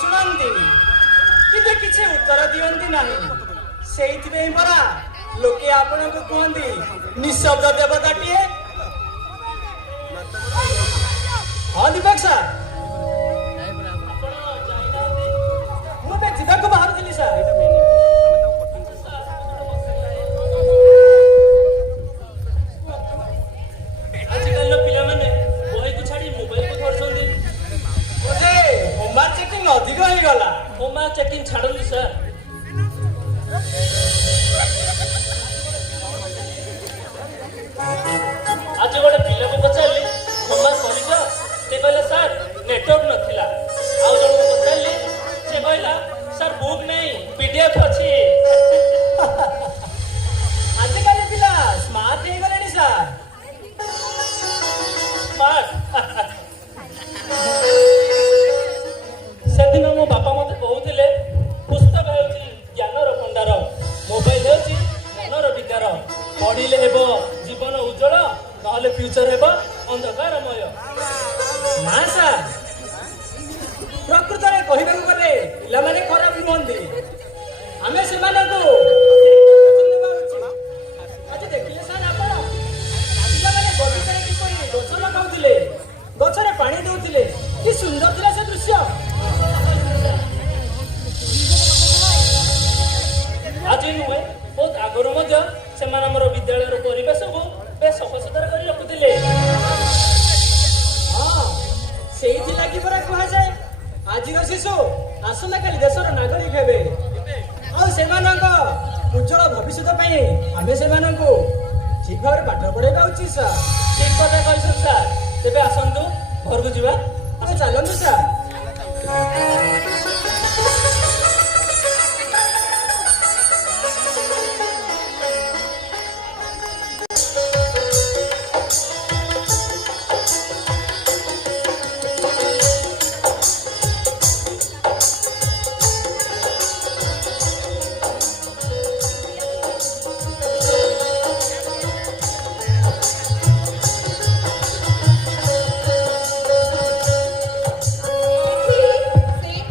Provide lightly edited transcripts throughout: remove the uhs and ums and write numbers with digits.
शुणती कि किसी उत्तर दियंती नहीं से परा लोके आपण को कहती निशब्द देवताटीए। हाँ दीपक सर मुझे जीवा को बाहर दिली सर। आजकल पिला माने बही को छाड़ी मोबाइल को धरछंदी बोधे होमवर्क चेकिंग अधिक हो गला। होमवर्क चेकिंग छाड़ंदी सर। आज गोटे पिला को पचारली होमवर्क करिस से कहला सर नेटवर्क नथिला। आउ जण को पचारली से कहला सर बुक नहीं पीडीएफ अछि। आज काले पिला स्मार्ट हे गलेनी सर। स्मार्ट सेदिन मो बापा मते कहउथिले पुस्तक हेउची ज्ञानर भंडार मोबाइल हेउची मनर विकार पढ़िले हेबो जीवन उज्जवल नहले फ्यूचर हेबो अंधकारमय। ना सर प्रकृत रे कहिबाक गले पिला माने खराब नुहंती आमे सेमानकु आज देखिले सर आपण पिला माने बगीचारे कि कोई गछ लगाउथिले गछरे पानी दउथिले कि सुंदर थिला से दृश्य। आज नुहे बहुत आगरो मध्य सेमान हमर विद्यालय रो परिवेश को बे सफासुतरा करी रखुथिले। हां सेही लागि परा कहा जाय आजिर शिशु आसंता काली देशर नागरिक हेबे आ सेमानक उज्जवल भविष्य पई आमे सेमानकु ठीक भाव पाठ पढ़ाइबा उचित सर। ठीक कथा कहछ सर। तेबे आसंतु घर को जीवा आ चलंतु सर। See?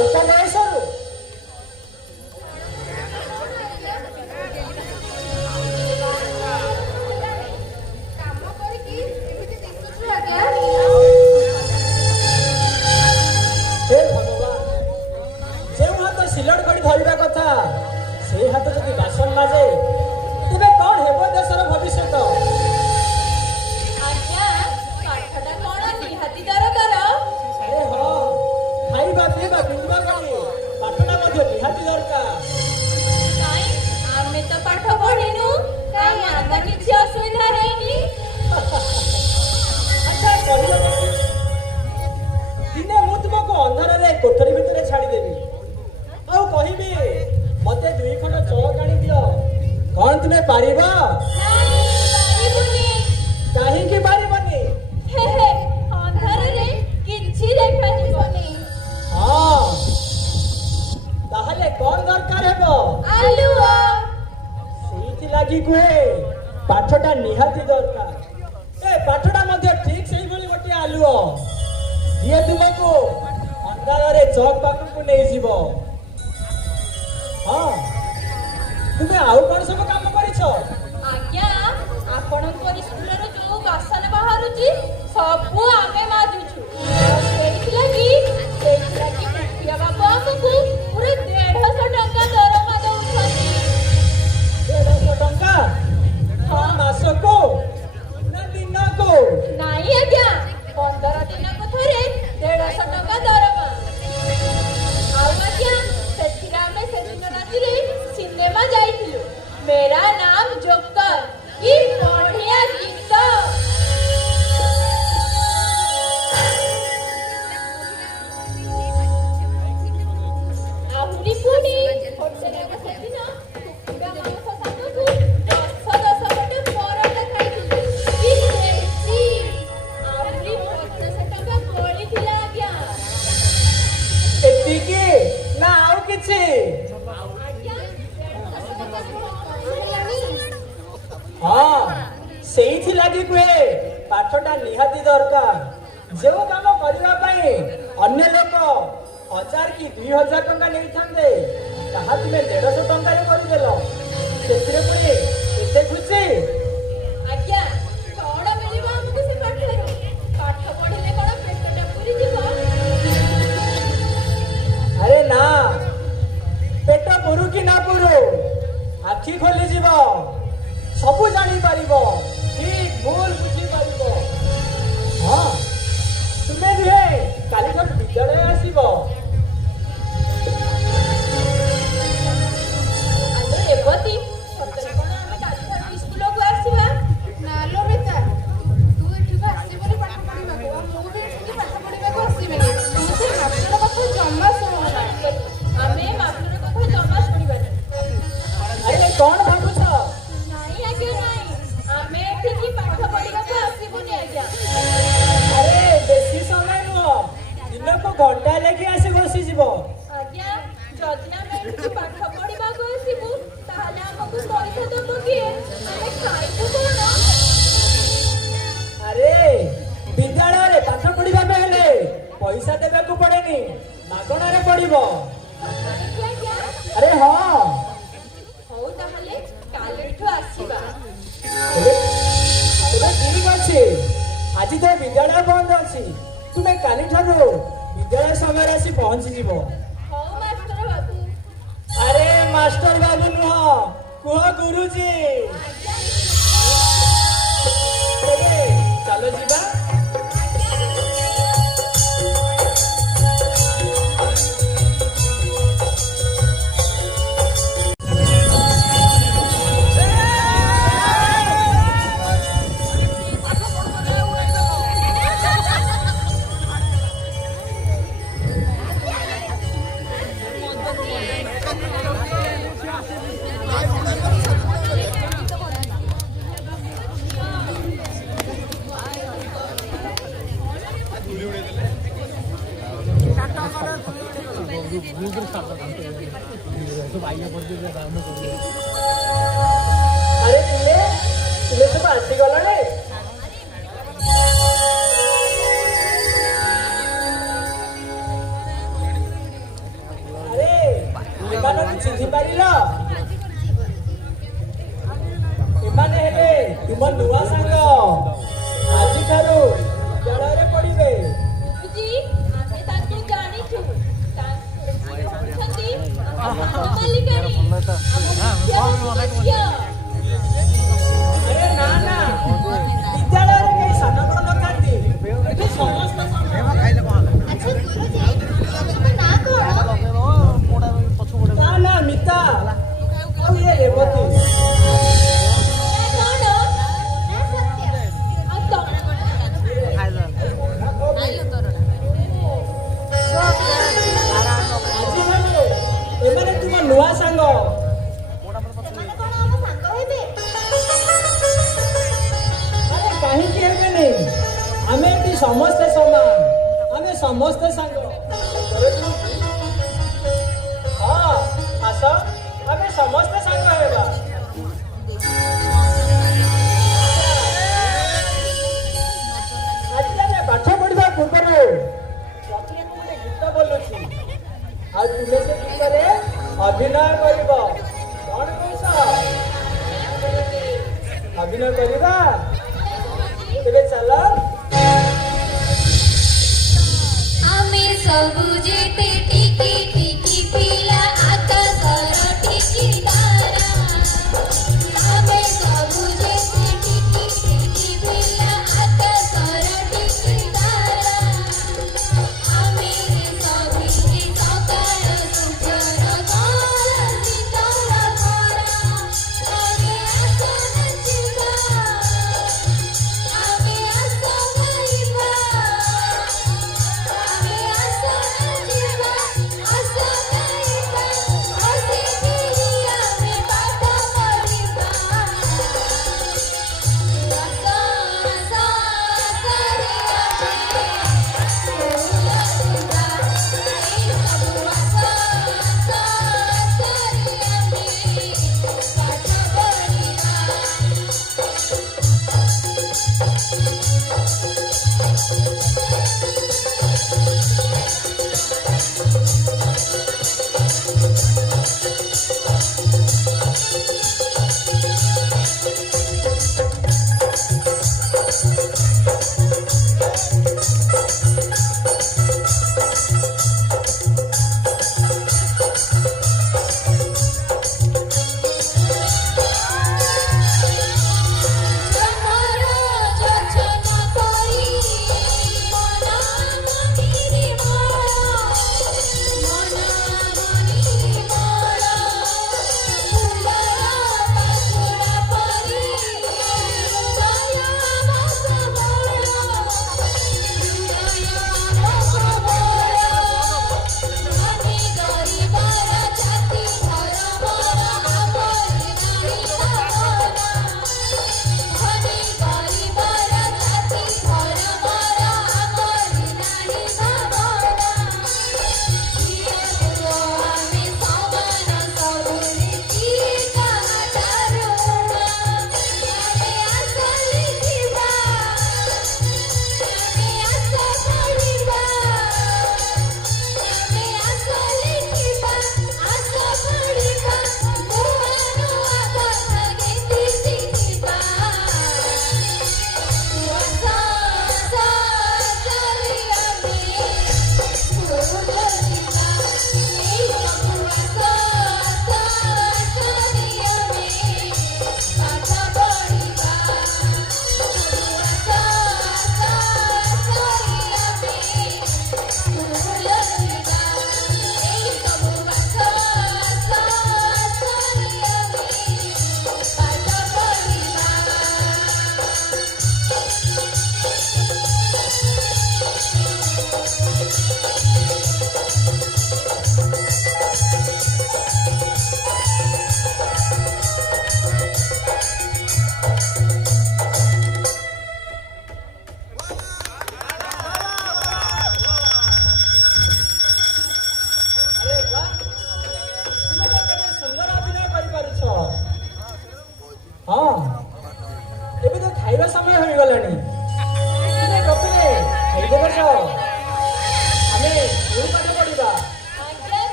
ଅଳ୍ପ ବୟସରୁ? କାମ କରିକି ଏମିତି ଦିଶୁଛୁ ଆଜ୍ଞା। ହେ ଭଗବାନ, ଯେଉଁ ହାତ ସିଲଟ କରି ଧରିବା କଥା ସେଇ ହାତ ଯଦି ବାସନ ମାଜେ ତେବେ କଣ ହେବ ଦେଶର ଭବିଷ୍ୟତ? ଆଜ୍ଞା, ପାଠଟା କଣ ନିହାତି ଦରକାର? ଏ ହଁ, ଖାଇବା ପିଇବା ପିନ୍ଧିବା ପାଇଁ ପାଠଟା ମଧ୍ୟ ନିହାତି ଦରକାର। କାଇଁ ଆମେ ତ ପାଠ ପଢିନୁ, କାଇଁ ଆମର କିଛି ଅସୁବିଧା ହେଇନି। ଆଚ୍ଛା କହିଲ ଦେଖି, ଦିନେ ମୁଁ ତୁମକୁ ଅନ୍ଧାରରେ କୋଠରୀ ଭିତରେ ଛାଡ଼ିଦେବି ଆଉ କହିବି ମତେ 2 ଖଣ୍ଡ ଚକ୍ ଆଣି ଦିଅ, କଣ ତୁମେ ପାରିବ? ନାଇଁ, ପାରିବୁନି। କାହିଁକି ପାରିବନି? ହେ ହେ, ଅନ୍ଧାରରେ କିଛି ଦେଖାଯିବନି। ହଁ, ତାହେଲେ କଣ ଦରକାର ହେବ? ଆଲୁଅ। ସେଇଥିଲାଗି କୁହେ ପାଠଟା ନିହାତି ଦରକାର। ଏ ପାଠଟା ମଧ୍ୟ ଠିକ ସେଇଭଳି ଗୋଟିଏ ଆଲୁଅ, ଯିଏ ତୁମକୁ ଅନ୍ଧାରରେ ଚକ୍ ପାଖକୁ ନେଇଯିବ। ହଁ, ତୁମେ ଆଉ କଣ ସବୁ କାମ କରିଛ? ଆଜ୍ଞା, ଆପଣଙ୍କ ସ୍କୁଲରୁ ଯୋଉ ବାସନ ବାହାରୁଛି ସବୁ ଆମେ ମାଜୁଛୁ। ସେଇଥିଲାଗି ମୁଖିଆ ବାବୁ ଆମକୁ ପୁରା 150 ଟଙ୍କା ଦରମା ଦଉଛନ୍ତି। 150 ଟଙ୍କା? ହଁ, ମାସକୁ ନା ଦିନକୁ? ନାଇଁ ଆଜ୍ଞା, 15 ଦିନକୁ ଥରେ 150 ଟଙ୍କା ଦରମା। ଆଉ ଆଜ୍ଞା, ସେଥିରେ ଆମେ ସେଦିନ ରାତିରେ ସିନେମା ଯାଇଥିଲୁ, मेरा नाम जोकर। କି ବଢିଆ ଗୀତ। ଆହୁରି ପୁଣି ହୋଟେଲରେ ସେଦିନ କୁକୁଡ଼ା ମାଂସ ସାଙ୍ଗକୁ 10 ପଟେ ପରଟା ଖାଇଥିଲୁ। କି ଟେଷ୍ଟି। ଆହୁରି 50 ଟଙ୍କା ବଳିଥିଲା ଆଜ୍ଞା। ଏତିକି ନା ଆଉ କିଛି? ଆଜ୍ଞା, 150 ଟଙ୍କା ହେଲାଣି। ହଁ, ସେଇଥିଲାଗି କୁହେ ପାଠଟା ନିହାତି ଦରକାର। ଯେଉଁ କାମ କରିବା ପାଇଁ ଅନ୍ୟ ଲୋକ 1000 କି 2000 ଟଙ୍କା ନେଇଥାନ୍ତେ ତାହା ତୁମେ 150 ଟଙ୍କାରେ କରିଦେଲ, ସେଥିରେ ପୁଣି ଏତେ ଖୁସି? ଆଜ୍ଞା, କଣ ମିଳିବ ଆମକୁ ସେ ପାଠରୁ? ପାଠ ପଢିଲେ କଣ ପେଟଟା ପୁରିଯିବ? ଆରେ ନା, ପେଟ ପୁରୁ କି ନା ପୁରୁ, ଆଖି ଖୋଲିଯିବ, ସବୁ ଜାଣିପାରିବ, ଠିକ ଭୁଲ ବୁଝିପାରିବ। ହଁ, ତୁମେ ନୁହେଁ କାଲିଠାରୁ ବିଦ୍ୟାଳୟ ଆସିବ। ଆଲୋ ରେବତୀ, ସତରେ କଣ ଆମେ କାଲିଠାରୁ ସ୍କୁଲକୁ ଆସିବା? ନାଲୋ ମିତା, ତୁ ଏଠିକୁ ଆସିବୁନି ପାଠ ପଢିବାକୁ, ଆଉ ମୁଁ ବି ଏଠିକି ପାଠ ପଢିବାକୁ ଆସିବିନି। ତୁ ସେ ମାଷ୍ଟର କଥା ଜମା ଶୁଣୁନା। ଆମେ ମାଷ୍ଟର କଥା ଜମା ଶୁଣିବାନି। ଆରେ କଣ ଭାବୁଛ? ନାଇଁ ଆଜ୍ଞା, ନାଇଁ, ଆମେ ଏଠିକି ପାଠ ପଢିବାକୁ ଆସିବୁନି ଆଜ୍ଞା। ଆରେ ବେଶୀ ସମୟ ନୁହଁ, ଦିନକୁ ଘଣ୍ଟା ଲେଖି ଆସି ବସିଯିବ। ଆଜ୍ଞା, ଯଦି ଆମେ ଏଠିକି ପାଠ ପଢିବାକୁ ଆସିବୁ ତାହେଲେ ଆମକୁ ପଇସା ଦବ କିଏ? ଆମେ ଖାଇବୁ କଣ? ଆରେ ବିଦ୍ୟାଳୟରେ ପାଠ ପଢିବାକୁ ହେଲେ ପଇସା ଦେବାକୁ ପଡେନି, ମାଗଣାରେ ପଡିବ। କାହିଁକି ଆଜ୍ଞା? ଆରେ ହଁ, ହଉ ତାହେଲେ କାଲିଠୁ ଆସିବା। ତେବେ ଠିକ ଅଛି, ଆଜି ତ ବିଦ୍ୟାଳୟ ବନ୍ଦ ଅଛି, ତୁମେ କାଲିଠାରୁ ବିଦ୍ୟାଳୟ ସମୟରେ ଆସି ପହଞ୍ଚିଯିବ। ହଉ ମାଷ୍ଟର ବାବୁ। ଆରେ ମାଷ୍ଟର ବାବୁ ନୁହଁ, କୁହ ଗୁରୁଜୀ। ତେବେ ଚାଲ ଯିବା। ଆରେ ତୁମେ ସବୁ ଆସିଗଲଣି? ଚିହ୍ନି ପାରିଲ? ଏମାନେ ହେଲେ ତୁମ ନୂଆ ସାଙ୍ଗ। ଆଜିଠାରୁ ବିଦ୍ୟାଳୟରେ ପଢିବେ। ବାବୁଜୀ, ଆମେ ତାଙ୍କୁ ଜାଣିଛୁ। ତାଙ୍କୁ ହେଉଛନ୍ତି ଆମ ମାଲିକାଣୀ, ଆମ ବିଦ୍ୟାଳୟର ଝିଅ। ଆରେ ନା ନା, ବିଦ୍ୟାଳୟରେ କେହି ସାନ ବଡ଼ ନଥାନ୍ତି। ଏଠି ସମସ୍ତେ ସମାନ। ଆଚ୍ଛା ଗୁରୁଜୀ, ତମ ନାଁ କଣ? ନା ନା ମିତା, ଆଉ ଇଏ ରେବତୀ। ନା କଣ? ନା ସତ୍ୟ। ଆଉ ତମ ଆଜିଠାରୁ ଏମାନେ ତୁମ ନୂଆ ସାଙ୍ଗ। ସେମାନେ କଣ ଆମ ସାଙ୍ଗ ହେବେ? ଆରେ କାହିଁକି ହେବେନି? ଆମେ ଏଠି ସମସ୍ତେ ସମାନ। ଆମେ ସମସ୍ତେ ସାଙ୍ଗ। ହଁ ଆସ, ଆମେ ସମସ୍ତେ ସାଙ୍ଗ ହେବା। ଆଜି ଆମେ ପାଠ ପଢିବା ପୂର୍ବରୁ ପ୍ରଥମେ ମୁଁ ଗୋଟେ ଗୀତ ବୋଲୁଛି, ଆଉ ତୁମେ ସେ ଗୀତରେ ଅଭିନୟ କରିବ। କଣ କହୁଛ? ଅଭିନୟ କରିବା? ତେବେ ଚାଲ। ଆମେ ସବୁ ଯେତେ ଟିକି ଟିକି ପିଲା ଆକାଶର ଠିକିଦାର। ଆମେ ସବୁ ଯେତେ ଟିକି ଟିକି ପିଲା ଆକାଶର ଠିକିଦାର। ଆମେ ସବୁରେ ସକାଳ ସୂର୍ଯ୍ୟର କଳା ଶୀତଳ ଖରା। ଆମେ ଆସ ନାଚିବା, ଆମେ ଆସ ଗାଇବା, ଆମେ ଆସ ନାଚିବା।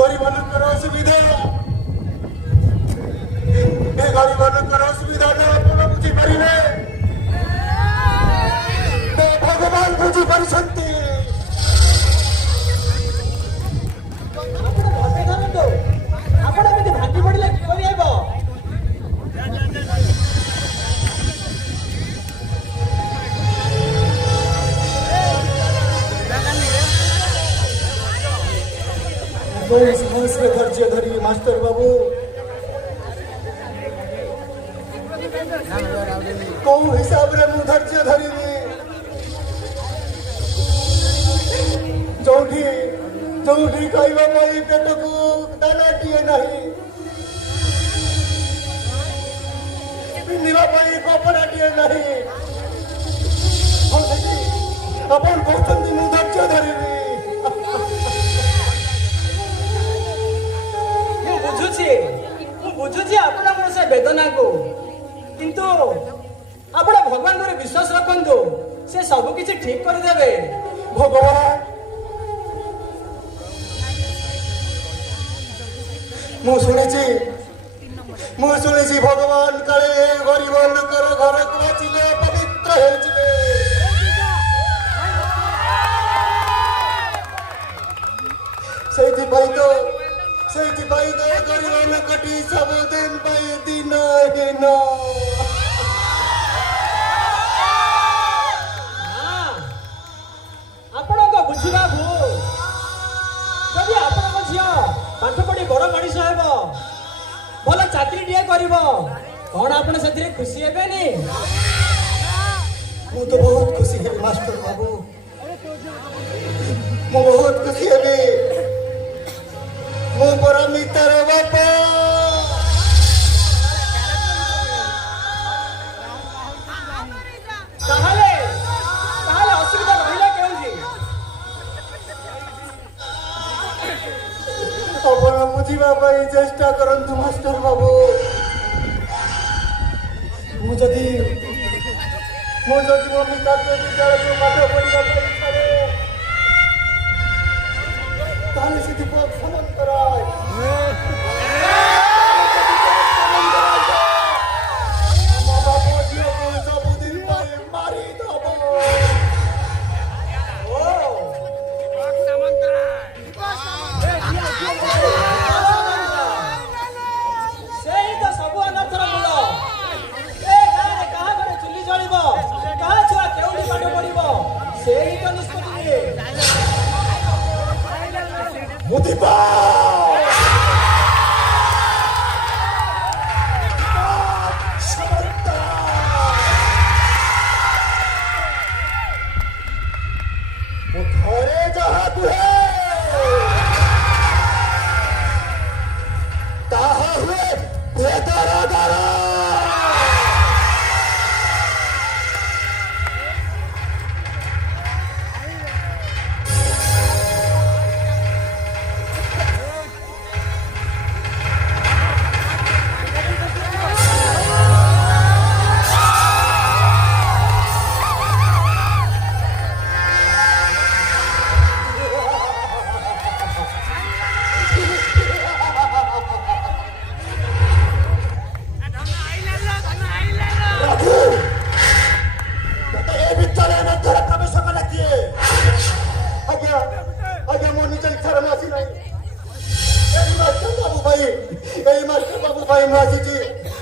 गरीब लोकर असुविधा ଆପଣ ବୁଝିପାରିବେ ଭଗବାନ ବୁଝିପାରୁଛନ୍ତି। ଆପଣ ଭାବି ଧରନ୍ତୁ, ଆପଣ ଏମିତି ଭାଙ୍ଗି ପଡ଼ିଲେ କିପରି ହେବ? ସାହସରେ ଧୈର୍ଯ୍ୟ ଧରି ମାଷ୍ଟର ବାବୁ କୋଉ ହିସାବରେ ମୁଁ ଧୈର୍ଯ୍ୟ ଧରିବି? ଯୋଉଠି ଖାଇବା ପାଇଁ ପେଟକୁ ଦାନାଟିଏ ନାହିଁ, ପିନ୍ଧିବା ପାଇଁ କପଡ଼ାଟିଏ ନାହିଁ, ଆପଣ କହୁଛନ୍ତି ମୁଁ ଧୈର୍ଯ୍ୟ ଧରିବି? ମୁଁ ବୁଝୁଛି ଆପଣଙ୍କର ସେ ବେଦନାକୁ, କିନ୍ତୁ ଆପଣ ଭଗବାନଙ୍କର ବିଶ୍ୱାସ ରଖନ୍ତୁ, ସେ ସବୁ କିଛି ଠିକ କରିଦେବେ। ଭଗବାନ ମୁଁ ଶୁଣିଛି ଭଗବାନ କାଳେ ଗରିବ ଲୋକର ଘରକୁ ଆସିଲେ ପବିତ୍ର ହେଉଯିବେ। ସେଇଥିପାଇଁ ତ ଗରିବ ଲୋକଟି ସବୁଦିନ ପାଇଁ ଦିନହୀନ। ଆପଣଙ୍କ ବୁଝିବା ଭୁଲ। ଯଦି ଆପଣଙ୍କ ଝିଅ ପାଠ ପଢି ବଡ ମଣିଷ ହେବ, ଭଲ ଚାକିରିଟିଏ କରିବ, କଣ ଆପଣ ସେଥିରେ ଖୁସି ହେବେନି? ମୁଁ ତ ବହୁତ ଖୁସି ହେବି ମାଷ୍ଟର ବାବୁ, ମୁଁ ବହୁତ ଖୁସି ହେବି। ମୁଁ ପରା ମିତାର ବାପା। ତାହେଲେ ଅସୁବିଧା ରହିଲା କେଉଁଠି? ଆପଣ ବୁଝିବା ପାଇଁ ଚେଷ୍ଟା କରନ୍ତୁ ମାଷ୍ଟର ବାବୁ। ମୁଁ ଯଦି ମୋ ପିତାକୁ ବିଦ୍ୟାଳୟକୁ ପାଠ ପଢ଼ିବା ପାଇଁ ଛାଡ଼େ, ତାହେଲେ ସେଠି ସମାନ କରାଏ। ଆମ ବାପ ଝିଅକୁ ସବୁଦିନ ପାଇଁ ମାରିଦେବ। ସେଇ ତ ସବୁ ଅନର୍ଥର ମୂଳ। ଏ ଗାଁରେ କାହା ଘରେ ଚୁଲି ଜଳିବ, କାହା ଛୁଆ କେଉଁଠି ପାଠ ପଢିବ, ସେଇ ତ ନିଷ୍ପତ୍ତି ନିଏ। ମୁଦିପା ମୁଁ ଥରେ ଯାହା କୁହେ ତାହା ହୁଏ ବେଦର ଦ୍ୱାରା।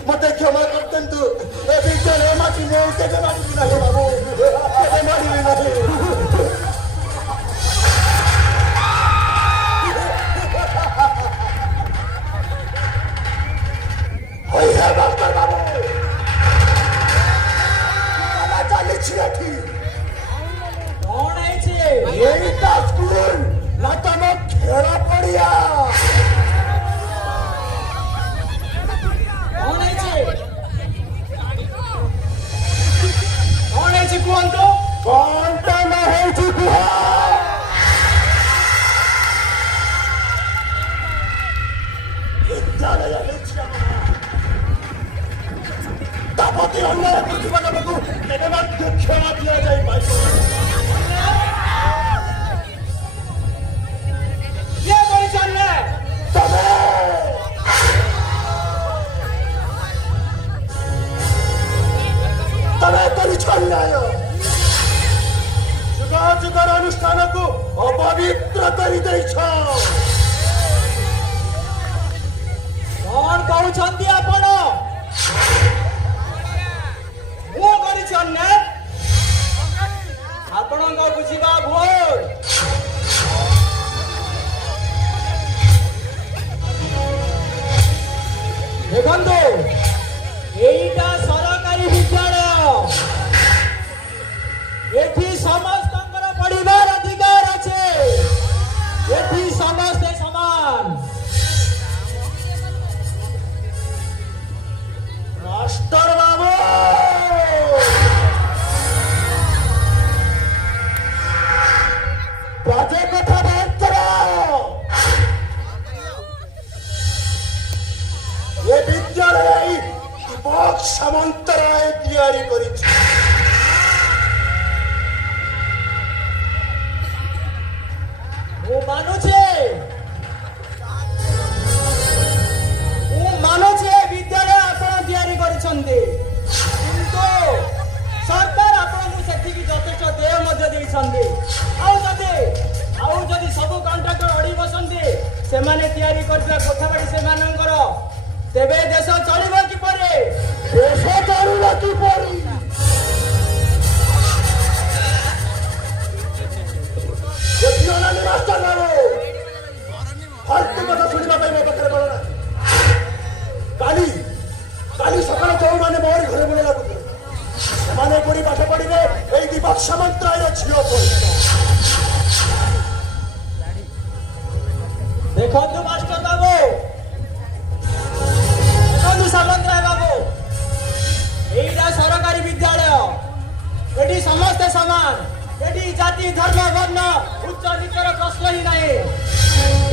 मते क्षमा करतंतु ए बिचारे माची ने केजे मारी नाही बाबू केजे मारी नाही होय हे मास्टर बाबू मला चाली छियाठी कौन है छे? यही ता स्कूल ना तो मैं खेला पड़िया कौन है छे? कौन है छे कुहंतो? कौन तो ना है कुहा विद्यालय तापति अन्य प्रतिभा को तेरे बाद क्षमा दिया जाए भाई ये कोई चल रहा है ଅନ୍ୟାୟ ଯୁଗ ଯୁଗର ଅନୁଷ୍ଠାନକୁ ଅପବିତ୍ର କରିଦେଇଛ। କଣ କହୁଛନ୍ତି ଆପଣ? ମୁଁ କରିଛି ଅନ୍ୟାୟ? ଆପଣଙ୍କ ବୁଝିବା ଭୁଲ। ଦେଖନ୍ତୁ, ଏଇଟା ସରକାରୀ ବିଦ୍ୟାଳୟ। ଏଠି ସମସ୍ତଙ୍କର ପଢିବାର ଅଧିକାର ଅଛି। ଏଠି ସମସ୍ତେ ସମାନ। ମାଷ୍ଟର ବାବୁ, ବାଜେ କଥା ବାହାର କର। ଏ ବିଦ୍ୟାଳୟ ଦୀପକ ସାମନ୍ତରାୟ ତିଆରି କରିଛି। ମୁଁ ମାନୁଛି ଏ ବିଦ୍ୟାଳୟ ଆପଣ ତିଆରି କରିଛନ୍ତି, କିନ୍ତୁ ସରକାର ଆପଣଙ୍କୁ ସେତିକି ଯଥେଷ୍ଟ ଦେୟ ମଧ୍ୟ ଦେଇଛନ୍ତି। ଆଉ ଯଦି ସବୁ କଣ୍ଟ୍ରାକ୍ଟର ଅଡ଼ି ବସନ୍ତି, ସେମାନେ ତିଆରି କରିଥିବା କୋଠାବାଡ଼ି ସେମାନଙ୍କର, ତେବେ ଦେଶ ଚଳିବ କିପରି? ଦେଶ ଚଳିବ କିପରି? ମାଷ୍ଟର ବାବୁ, ଫାଲତୁ କଥା ଶୁଣିବା ପାଇଁ ମୋ ପାଖରେ ବଳ ନାହିଁ। କାଲି ସକାଳ ଯୋଉମାନେ ମୋରି ଘରେ ବୁଲି ଲାଗୁଥିଲେ, ସେମାନେ ପୁଣି ପାଠ ପଢିବେ ଏଇ ଦୀପକ ସାମନ୍ତରାୟର ଝିଅ ପରୀକ୍ଷା। ଦେଖନ୍ତୁ ମାଷ୍ଟର ବାବୁ, ଦେଖନ୍ତୁ ସାମନ୍ତରାୟ ବାବୁ, ଏଇଟା ସରକାରୀ ବିଦ୍ୟାଳୟ। ଏଠି ସମସ୍ତେ ସମାନ। ଏଠି ଜାତି, ଧର୍ମ, ବର୍ଣ୍ଣ, ଉଚ୍ଚ ନିଚର ପ୍ରଶ୍ନ ହିଁ ନାହିଁ।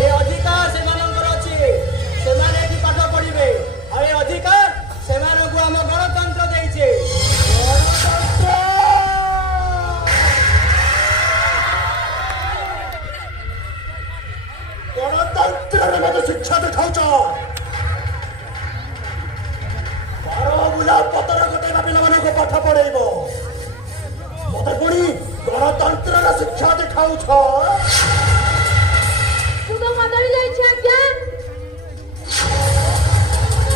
ଏ ଅଧିକାର ସେମାନଙ୍କର ଅଛି। ସେମାନେ ଏଠି ପାଠ ପଢିବେ। ଆଉ ଏ ଅଧିକାର ସେମାନଙ୍କୁ ଆମ ଗଣତନ୍ତ୍ର ଦେଇଛି। ଗଣତନ୍ତ୍ରରେ ମତେ ଶିକ୍ଷା ଦେଖାଉଛ। ବାରବୁଲା ପତର କଟେଇବା ପିଲାମାନଙ୍କୁ ପାଠ ପଢେଇବ, ମତେ ପୁଣି ଗଣତନ୍ତ୍ରର ଶିକ୍ଷା ଦେଖାଉଛ। ଯୁଗ ବଦଳି ଯାଇଛି ଆଜ୍ଞା,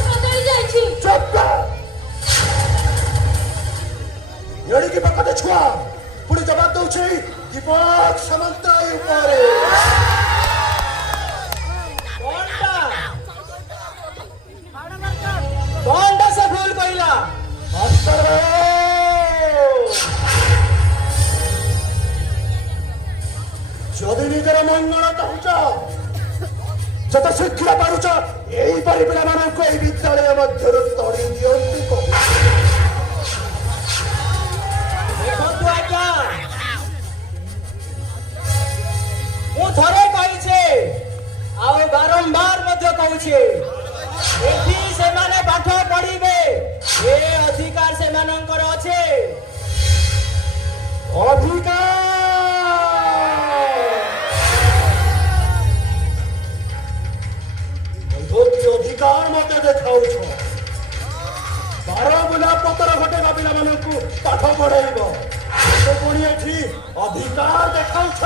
ବଦଳି ଯାଇଛି। ଚୁପ! ଏଣିକି ପକତେ ଛୁଆ ପୁଣି ଜବାବ ଦଉଛି ଦୀପକ ସାମନ୍ତରାୟ ଉପରେ। କଣଟା ସେ ଭୁଲ କହିଲା? ମାଷ୍ଟର ଯଦି ନିଜର ମଙ୍ଗଳ ଚାହୁଁଛ, ଯତେ ଶୀଘ୍ର ପାରୁଛ ଏଇପରି ପିଲାମାନଙ୍କୁ ଏଇ ବିଦ୍ୟାଳୟ ମଧ୍ୟରୁ ତଡ଼ି ଦିଅନ୍ତୁ। ଦେଖନ୍ତୁ ଆଜ୍ଞା, ମୁଁ ଥରେ କହିଛି, ଆଉ ବାରମ୍ବାର ମଧ୍ୟ କହୁଛି, ଏଠି ସେମାନେ ପାଠ ପଢିବେ। ଏ ଅଧିକାର ସେମାନଙ୍କର ଅଛି। ଅଧିକାର ମତେ ଦେଖାଉଛ। ବାରବୁଲା ପତର ଘଟେଇବା ପିଲାମାନଙ୍କୁ ପାଠ ପଢେଇବ, ପୁଣି ଏଠି ଅଧିକାର ଦେଖାଉଛ।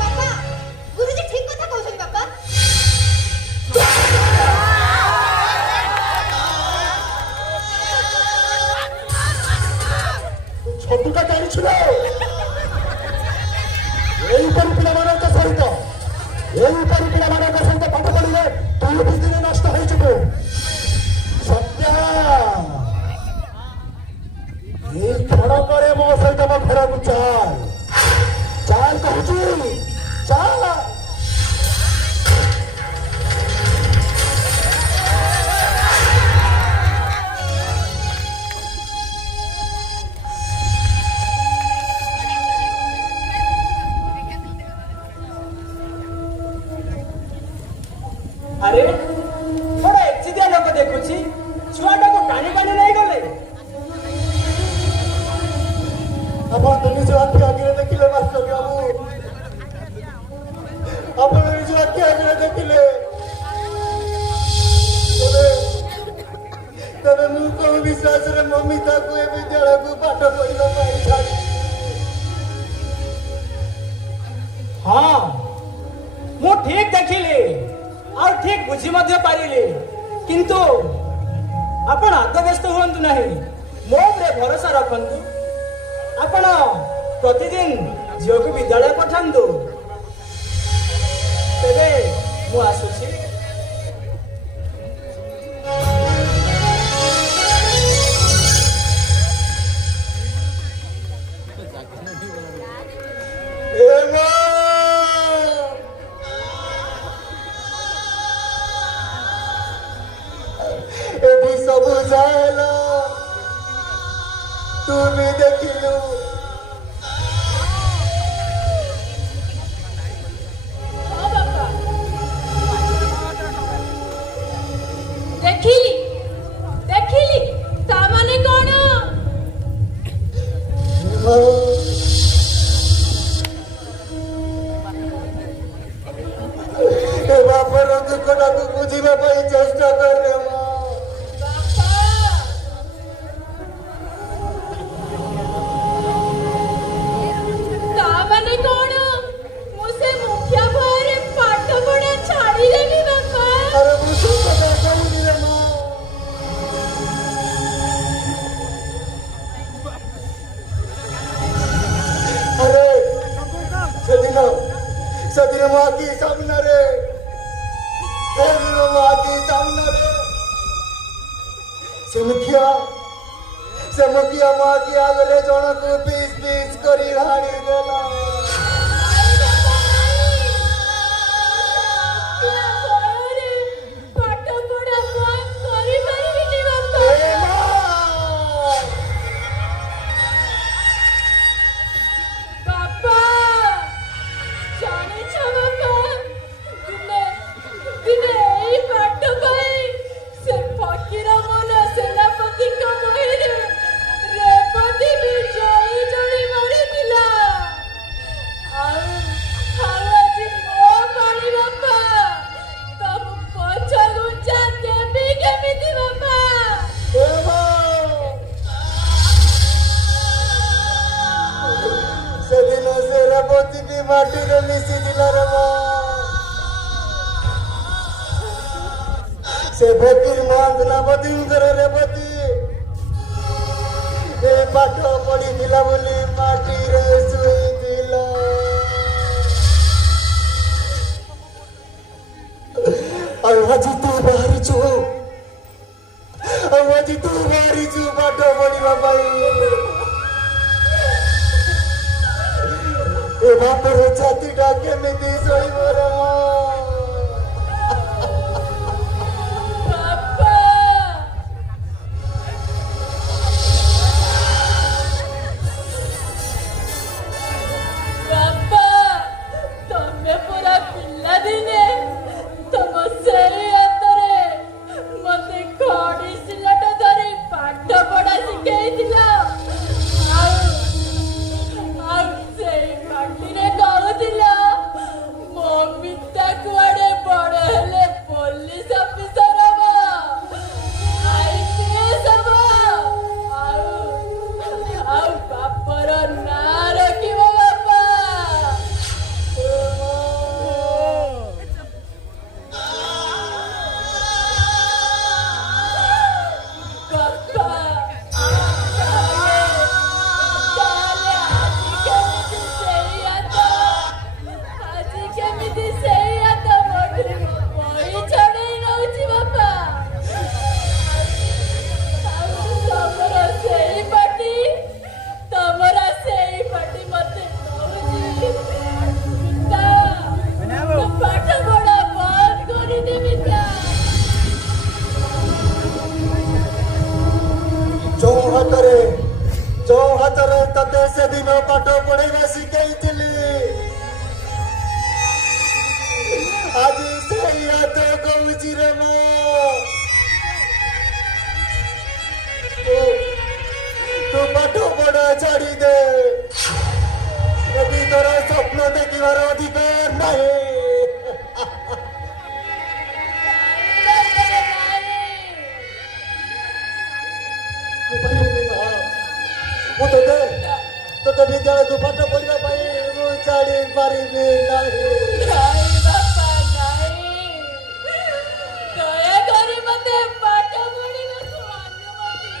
ବାପା, ଗୁରୁଜୀ ଠିକ କଥା କହୁଛନ୍ତି ବାପା। ଛତୁଟା ଜାଣିছিল ଏଇପରି ପିଲାମାନଙ୍କ ସହିତ ପାଠ ପଢିଲେ ଦୁଇ ଦିନ ନଷ୍ଟ ହେଇଯିବ। ସତ୍ୟା, ଏଇ କ୍ଷଣକରେ ମୋ ସହିତ ମୋ ଘରକୁ ଚାଲ କହୁଛି, ଚାଲ। तबे मु को विश्वास रे मम्मी ताको ए विद्यालय को पाठ पढ़िबा पाई छाड़ी हाँ मु ठीक देखिली और ठीक बुझी मध्य पारिली किंतु आपण आत्मव्यस्त हुअन्तु नहीं मो उपरे भरोसा रखन्तु आपण प्रतिदिन झील को विद्यालय पठान्तु तेरे मु आसुछि ए मां एबी सब जाला तू भी देखिलु हाँ बापा देखिली देखिली ता माने कौन ए बापर दुखटा को बुझिबा पई चेष्टा कर रे मां ता माने कौन मुझे मुखिया भरे पाठ पढ़ा छाड़ी देवी बापा अरे मुझे पता नहीं रे मां अरे सदिन मां की सामने रे मां की सामने रे से मुखिया मां की आगरे जन को पीस करी हाणी देला पाठ पढ़ा बंद करी परिबिनी बापा ए मां बापा जाने छ बापा दिने दिने एई पाठ पाई से फकीर मन सेनापति का बहिरे रेवती विजयी जड़ी मरिथिला आजी मो पानी बापा तब पछ गुंजा देवी केमिति बापा ए मां सेदिन से रेवती भी माटी रे मिसी दिला रे मां से फकीर मांदना बदिंदर रेवती ए पाठ पढ़ी दिला बोली माटी रे सुई दिला और आज तू बाहरी छु और आज तू बाहरी छु पाठ पढ़िबा पाई ए बापर छाती डाके में दी सोई मोरा बापा बापा तमे पूरा पिल्ला दिने तम सेई हातरे मते खड़ी सिलट धरी पाठ पढ़ा शिखेइथिला ଆଉ ସେଇ ପାଟିରେ କହୁଥିଲ ମୋ ପିତା କୁଆଡେ ବଡ ହେଲେ ପୋଲିସ ଅଫିସର ହବ IPS ହବ ଆଉ ବାପର ନାଁ ରଖିବ ବାପା ବାପା ଆଜି କେମିତି ସେଇ ହାତ ମୋଠୁ ବହି ଛଡେଇ ନଉଛି ବାପା ତମର ସେଇ ପାଟି ମତେ କହୁଛି ପିତା ପାଠ ପଢା ବନ୍ଦ କରିଦେ ପିତା ଯୋଉ ହାତରେ ତତେ ସେଦିନ ପାଠ ପଢେଇବା ଶିଖେଇଥିଲି ଆଜି ସେଇ ହାତ କହୁଛି ରେ ମାଁ ତୁ ପାଠ ପଢା ଛାଡ଼ି ଦେ ଯଦି ତୋର ସ୍ୱପ୍ନ ଦେଖିବାର ଅଧିକାର ନାହିଁ ମୁଁ ତୋତେ ବିଦ୍ୟାଳୟକୁ ପାଠ ପଢିବା ପାଇଁ ମୁଁ ଛାଡ଼ି ପାରିବି ନାହିଁ। ନାଇଁ ବାପା ନାଇଁ, ଦୟାକରି ମତେ ପାଠ ପଢିବାକୁ ଅନୁମତି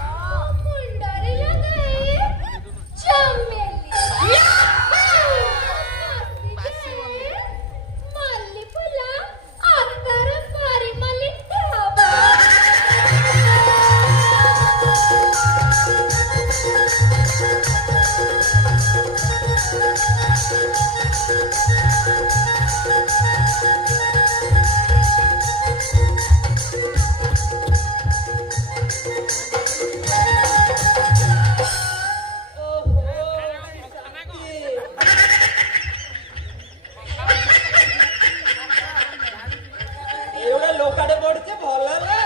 ମୁଣ୍ଡରେ ଲଗାଏ ଚମେଲି ମଲ୍ଲି ଫୁଲ ଆକାର ପରିମଳି ହବ ଏଗୁଡ଼ା ଲୋକାଟେ ପଡୁଛି ଭଲ ହେଲା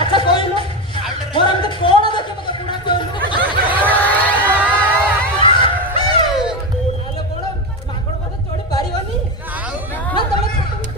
ଆଚ୍ଛା କହିଲୁ ମୋର ଏମିତି କଣ ଦେଖିବ ତ କୁଣା କହିଲୁ ତାହେଲେ କଣ ମାଙ୍କଡ ବୋଧେ ଚଢି ପାରିବନି ନା ତମେ କହିଦେଲା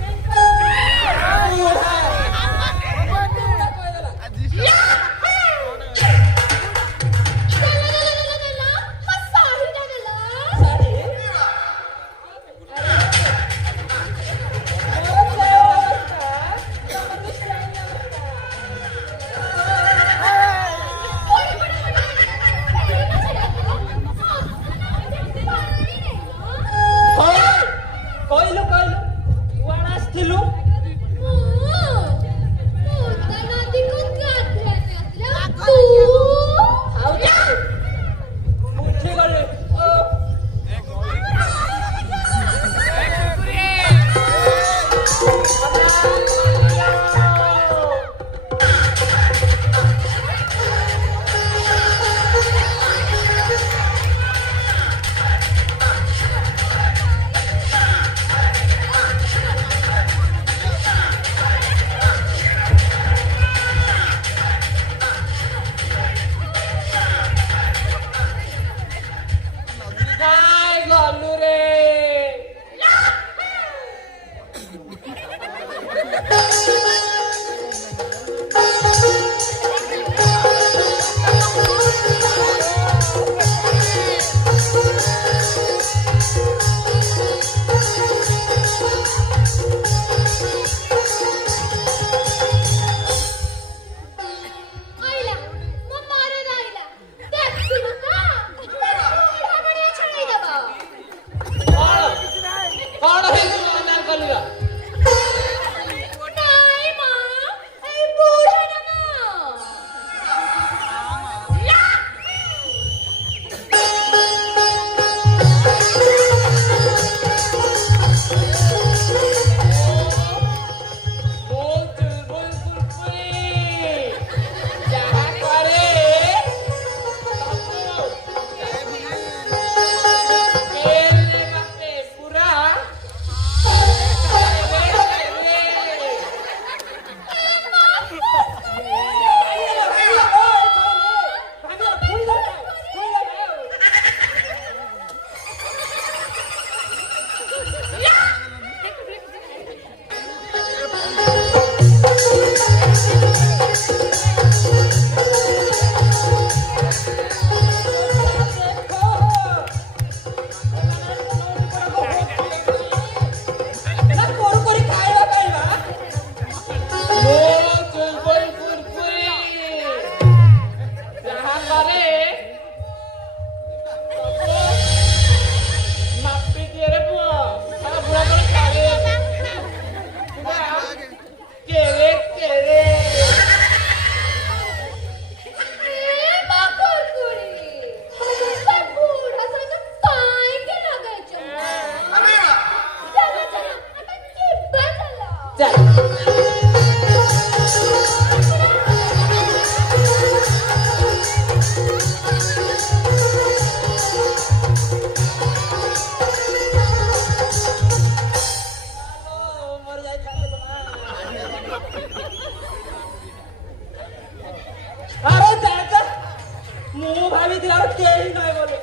ଦିନରେ କେହି ନାହିଁ ବୋଲି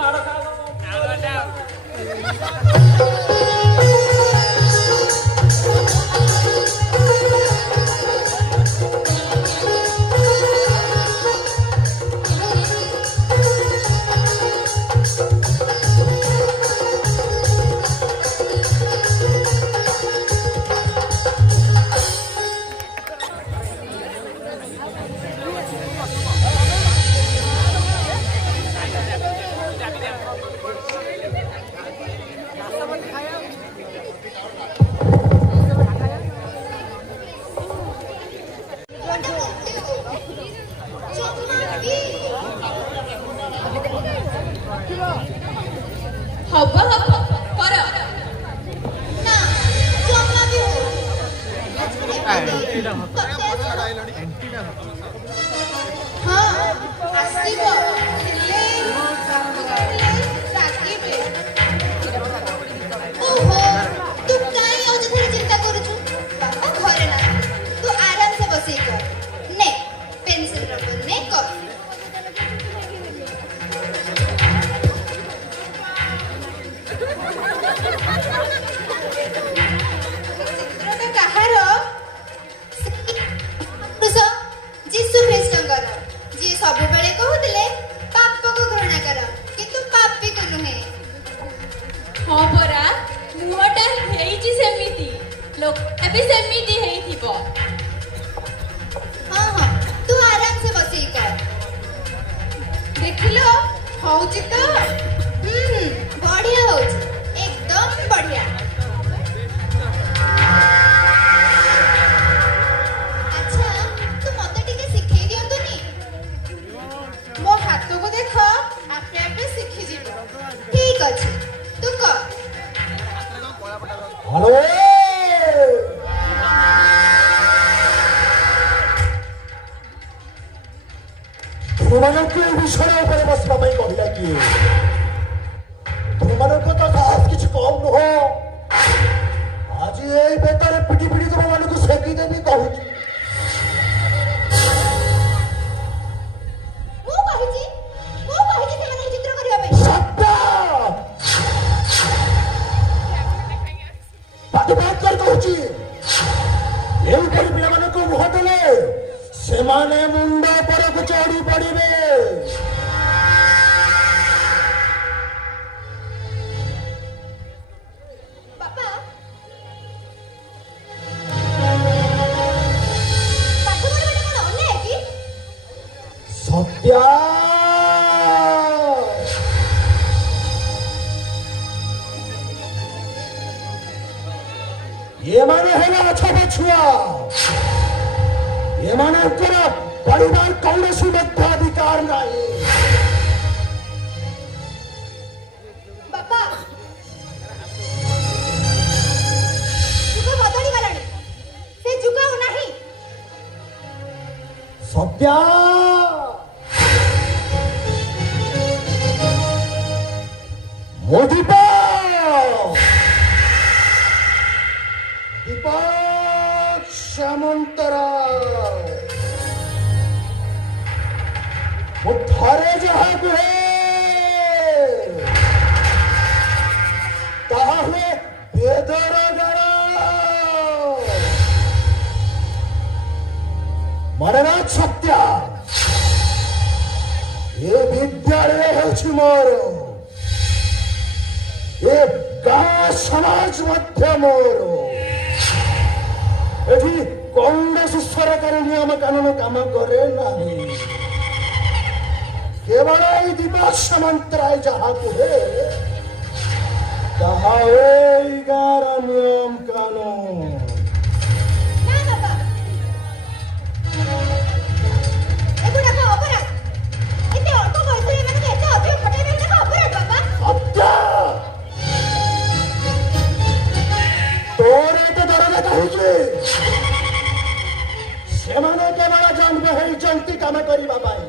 ମାଡ଼ ଖାବ ହବ ହବ କର ନା ଜମା ବି ହଉନି। ହଁ ଆସିବ ହେଲେ ରାଗିବେ। ଓହୋ ତୁ କାଇଁ ଅଯଥାରେ ଚିନ୍ତା କରୁଛୁ? ବାପା ଘରେ ନାହିଁ, ତୁ ଆରାମସେ ବସିକି କର। ନେ ପେନ୍ସିଲ ରବ ନେ କର। ଚିତ୍ରଟା କାହାର? ପୁରୁଷ ଯୀଶୁ ଖ୍ରୀଷ୍ଟଙ୍କର, ଯିଏ ସବୁବେଳେ କହୁଥିଲେ ପାପକୁ ଘୃଣା କର କିନ୍ତୁ ପାପୀକୁ ନୁହେଁ। ହଁ ପରା ମୁହଁଟା ହେଇଛି ସେମିତି ଲୋକଟା ବି ସେମିତି ହେଇଥିବ। ହଁ ହଁ ତୁ ଆରାମସେ ବସିକି କର। ଦେଖିଲ ହଉଛି ତ? ବଢିଆ ହଉଛି, ଏକଦମ ବଢିଆ। ଆଚ୍ଛା ତୁ ମତେ ଟିକେ ଶିଖେଇ ଦିଅନ୍ତୁନି? ମୋ ହାତକୁ ଦେଖ, ଆପେ ଆପେ ଶିଖିଯିବ। ଠିକ ଅଛି ତୁ କର। ହ୍ୟାଲୋ ତୁମମାନଙ୍କୁ ଏ ବିଷୟ ଉପରେ ବସିବା ପାଇଁ କହିଲା କିଏ? ତୁମମାନଙ୍କୁ ତ ସାହସ କିଛି କମ୍ ନୁହଁ। ଆଜି ଏଇ ବେତରେ ପିଟି ପିଟି ତୁମମାନଙ୍କୁ ସେକି ଦେବି କହୁଛି। ମୁଁ କହିଛି ସେମାନଙ୍କୁ ଚିତ୍ର କରିବା ପାଇଁ। ସତ୍ୟ ପାଟି ବନ୍ଦ କରି କହୁଛି। ଏଇପରି ପିଲାମାନଙ୍କୁ ମୁହଁ ଦେଲେ ସେମାନେ ମୁଣ୍ଡ ଉପରକୁ ଚଢି ପଡିବେ। ବାପା ପାଠ ପଢିବାଟା କଣ ଅନ୍ୟାୟ କି? ସତ୍ୟ ଏମାନେ ହେଲା ଛୋଟ ଛୁଆ। ଏମାନଙ୍କର ପଢିବାର କୌଣସି ମଧ୍ୟ ଅଧିକାର ନାହିଁ। ବାପା ଯୁଗ ବଦଳିଗଲାଣି, ସେ ଯୁଗ ଆଉ ନାହିଁ। ସତ୍ୟ ମୋ ଦୀପ ସାମନ୍ତରାୟ ମୁଁ ଥରେ ଯାହା କୁହେ ତାହା ହୁଏ ବେଦର ଗାର। ମନେ ନା ସତ୍ୟ, ଏ ବିଦ୍ୟାଳୟ ହେଉଛି ମୋର, ଏ ଗାଁ ସମାଜ ମଧ୍ୟ ମୋର। ଏଠି କୌଣସି ସରକାରୀ ନିୟମ କାନୁନ କାମ କରେ ନାହିଁ। କେବଳ ଏଇ ଦିବସ ସାମନ୍ତରାୟ ଯାହା କୁହେ ତାହା ଏଇ ଗାଁର ନିୟମ କାନୁନ। ନା ବାପା, ଏଗୁଡାକ ଅପରାଧ। ଏତେ ଅଳ୍ପ ବୟସରେ ଏମାନଙ୍କୁ ଏତେ ଅଧିକ ଖଟାଇବା ଏଗୁଡାକ ଅପରାଧ ବାପା। ସତ୍ୟ ତୋର ଏତେ ଦରଦ କାହିଁକି? ସେମାନେ କେବଳ ଜନ୍ମ ହେଇଛନ୍ତି କାମ କରିବା ପାଇଁ।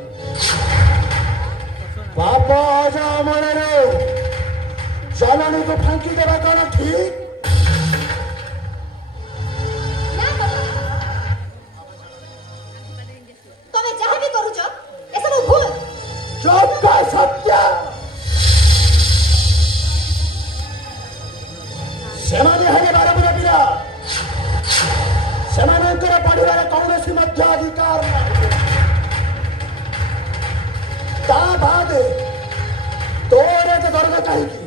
ବାପ ଅଜମଣରେ ଜନନୀକୁ ଫାଙ୍କି ଦେବା କଣ ଠିକ? ନା ବାପା, ତମେ ଯାହା ବି କରୁଛ ଏସବୁ ଭୁଲ। ଯୋଗ ସତ୍ୟ ସେମାନେ ହେଲେ ବାରବୁରା ପିଲା ସେମାନଙ୍କର ପଢିବାରେ କୌଣସି ମଧ୍ୟ ଅଧିକାର ନାହିଁ ତା ବାଦେ ତୋର ଏତେ ଦରକାର କାହିଁକି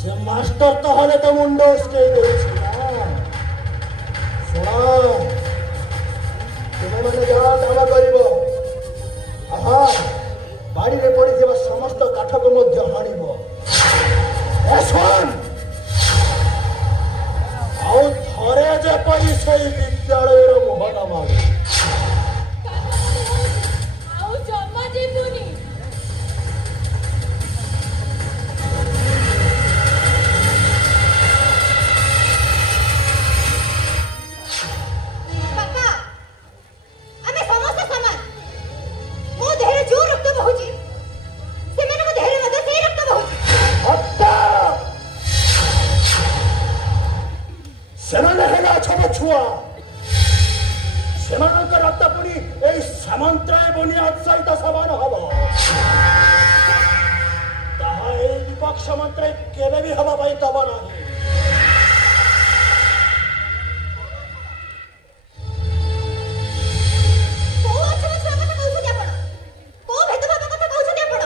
ସେ ମାଷ୍ଟର ତ ହେଲେ ତ ମୁଣ୍ଡ ଉସ୍କେଇ ଦେଉଛି ନା ଶୁଣ ତୁମେମାନେ ଯାହା କାମ କରିବ ଆହା ବାଡ଼ିରେ ପଡ଼ିଥିବା ସମସ୍ତ କାଠକୁ ମଧ୍ୟ ହାଣିବ ଏ ଶୁଣ ଆଉ ଥରେ ଯେପରି ସେଇ ବିଦ୍ୟାଳୟର ମୁହଁ ନ ମାରୁ ଆଉ ଜମା ଯିବୁନି। ବାପା ଆମେ ସମସ୍ତେ ସମାନ ମୋ ଦେହରେ ଯୋଉ ରକ୍ତ ବହୁଛି ସେମାନଙ୍କ ଦେହରେ ମଧ୍ୟ ସେଇ ରକ୍ତ ବହୁଛି ହତ୍ୟା ସେମାନେ ହେଲା ଛୋଟ ଛୁଆ ସେମାନଙ୍କ ରକ୍ତ ପୁଣି ଏଇ ସାମନ୍ତରାୟ ବୁନିୟାଦ ସହିତ ସମାନ ହବ ତାହା ଏଇ ବିପକ୍ଷ ମନ୍ତ୍ରେ କେବେ ବି ହବା ପାଇଁ ଦବ ନାହିଁ କୋଉ ଅଛୁଆ ଛୁଆ କଥା କହୁଛନ୍ତି ଆପଣ କୋଉ ଭେଦଭାବ କଥା କହୁଛନ୍ତି ଆପଣ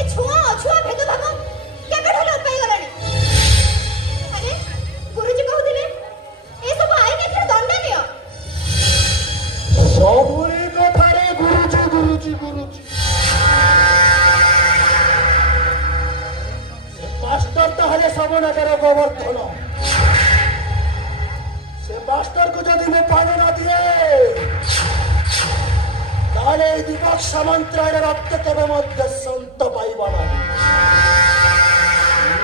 ଏ ଛୁଆ ଅଛୁଆ ଭେଦଭାବ କେବେଠୁ ଲୋପ ପାଇଗଲାଣି ଆରେ ଗୁରୁଜୀ କହୁଥିଲେ ଏସବୁ ଆଇନ ଏଥିରେ ଦଣ୍ଡନୀୟ ସବୁରି କଥାରେ ଗୁରୁଜୀ ଗୁରୁଜୀ ଗୁରୁଜୀ ସେ ମାଷ୍ଟର ତ ହେଲେ ସବୁନାକର ଗୋବର୍ଦ୍ଧନ ସେ ମାଷ୍ଟରକୁ ଯଦି ମୁଁ ପାଣି ନ ଦିଏ ତାହେଲେ এই ଦିବସ ସାମନ୍ତରାୟର ରକ୍ତ କେବେ ମଧ୍ୟ ଶାନ୍ତ ପାଇବ ନାହିଁ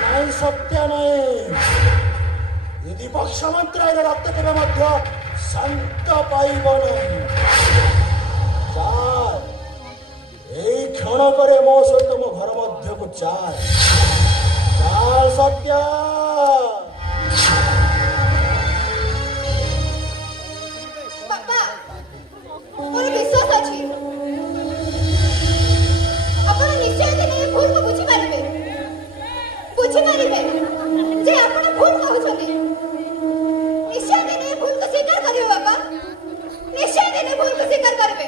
ନାଇଁ ସତ୍ୟ ନାହିଁ এই ଦିବସ ସାମନ୍ତରାୟର ରକ୍ତ କେବେ ମଧ୍ୟ ଶାନ୍ତ ପାଇବ ନାହିଁ ଚାଲ এই କ୍ଷଣ করে ମୋ ସହିତ ମୋ ଘର ମଧ୍ୟକୁ ଚାଲ ଚାଲ ସତ୍ୟ ବାପା ମୋର ବିଶ୍ୱାସ ଅଛି ଆପଣ ନିଶ୍ଚୟ ଦିନେ ଏ ଭୁଲକୁ ବୁଝିପାରିବେ ଯେ ଆପଣ ଭୁଲ କହୁଛନ୍ତି ନିଶ୍ଚୟ ଦିନେ ଏ ଭୁଲକୁ ସ୍ୱୀକାର କରିବେ ବାପା ନିଶ୍ଚୟ ଦିନେ ଭୁଲକୁ ସ୍ୱୀକାର କରିବେ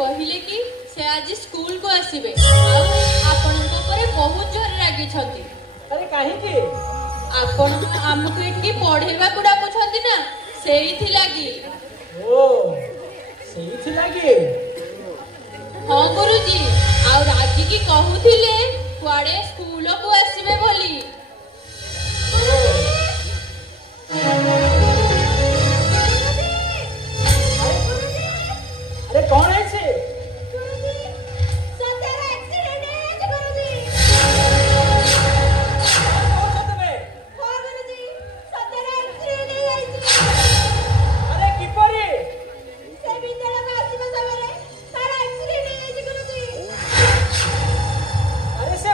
କହିଲେ କି ସେ ଆଜି ସ୍କୁଲକୁ ଆସିବେ ଆଉ ଆପଣଙ୍କ ଉପରେ ବହୁତ ଜୋରରେ ରାଗିଛନ୍ତି। ଆରେ କାହିଁକି? ଆପଣ ଆମକୁ ଏଠି ପଢେଇବାକୁ ଡାକୁଛନ୍ତି ନା, ସେଇଥିଲାଗି। ଓ ସେଇଥିଲାଗି? ହଁ ଗୁରୁଜୀ, ଆଉ ରାଗିକି କହୁଥିଲେ କୁଆଡେ ସ୍କୁଲକୁ ଆସିବେ ବୋଲି। अरे कौन है से?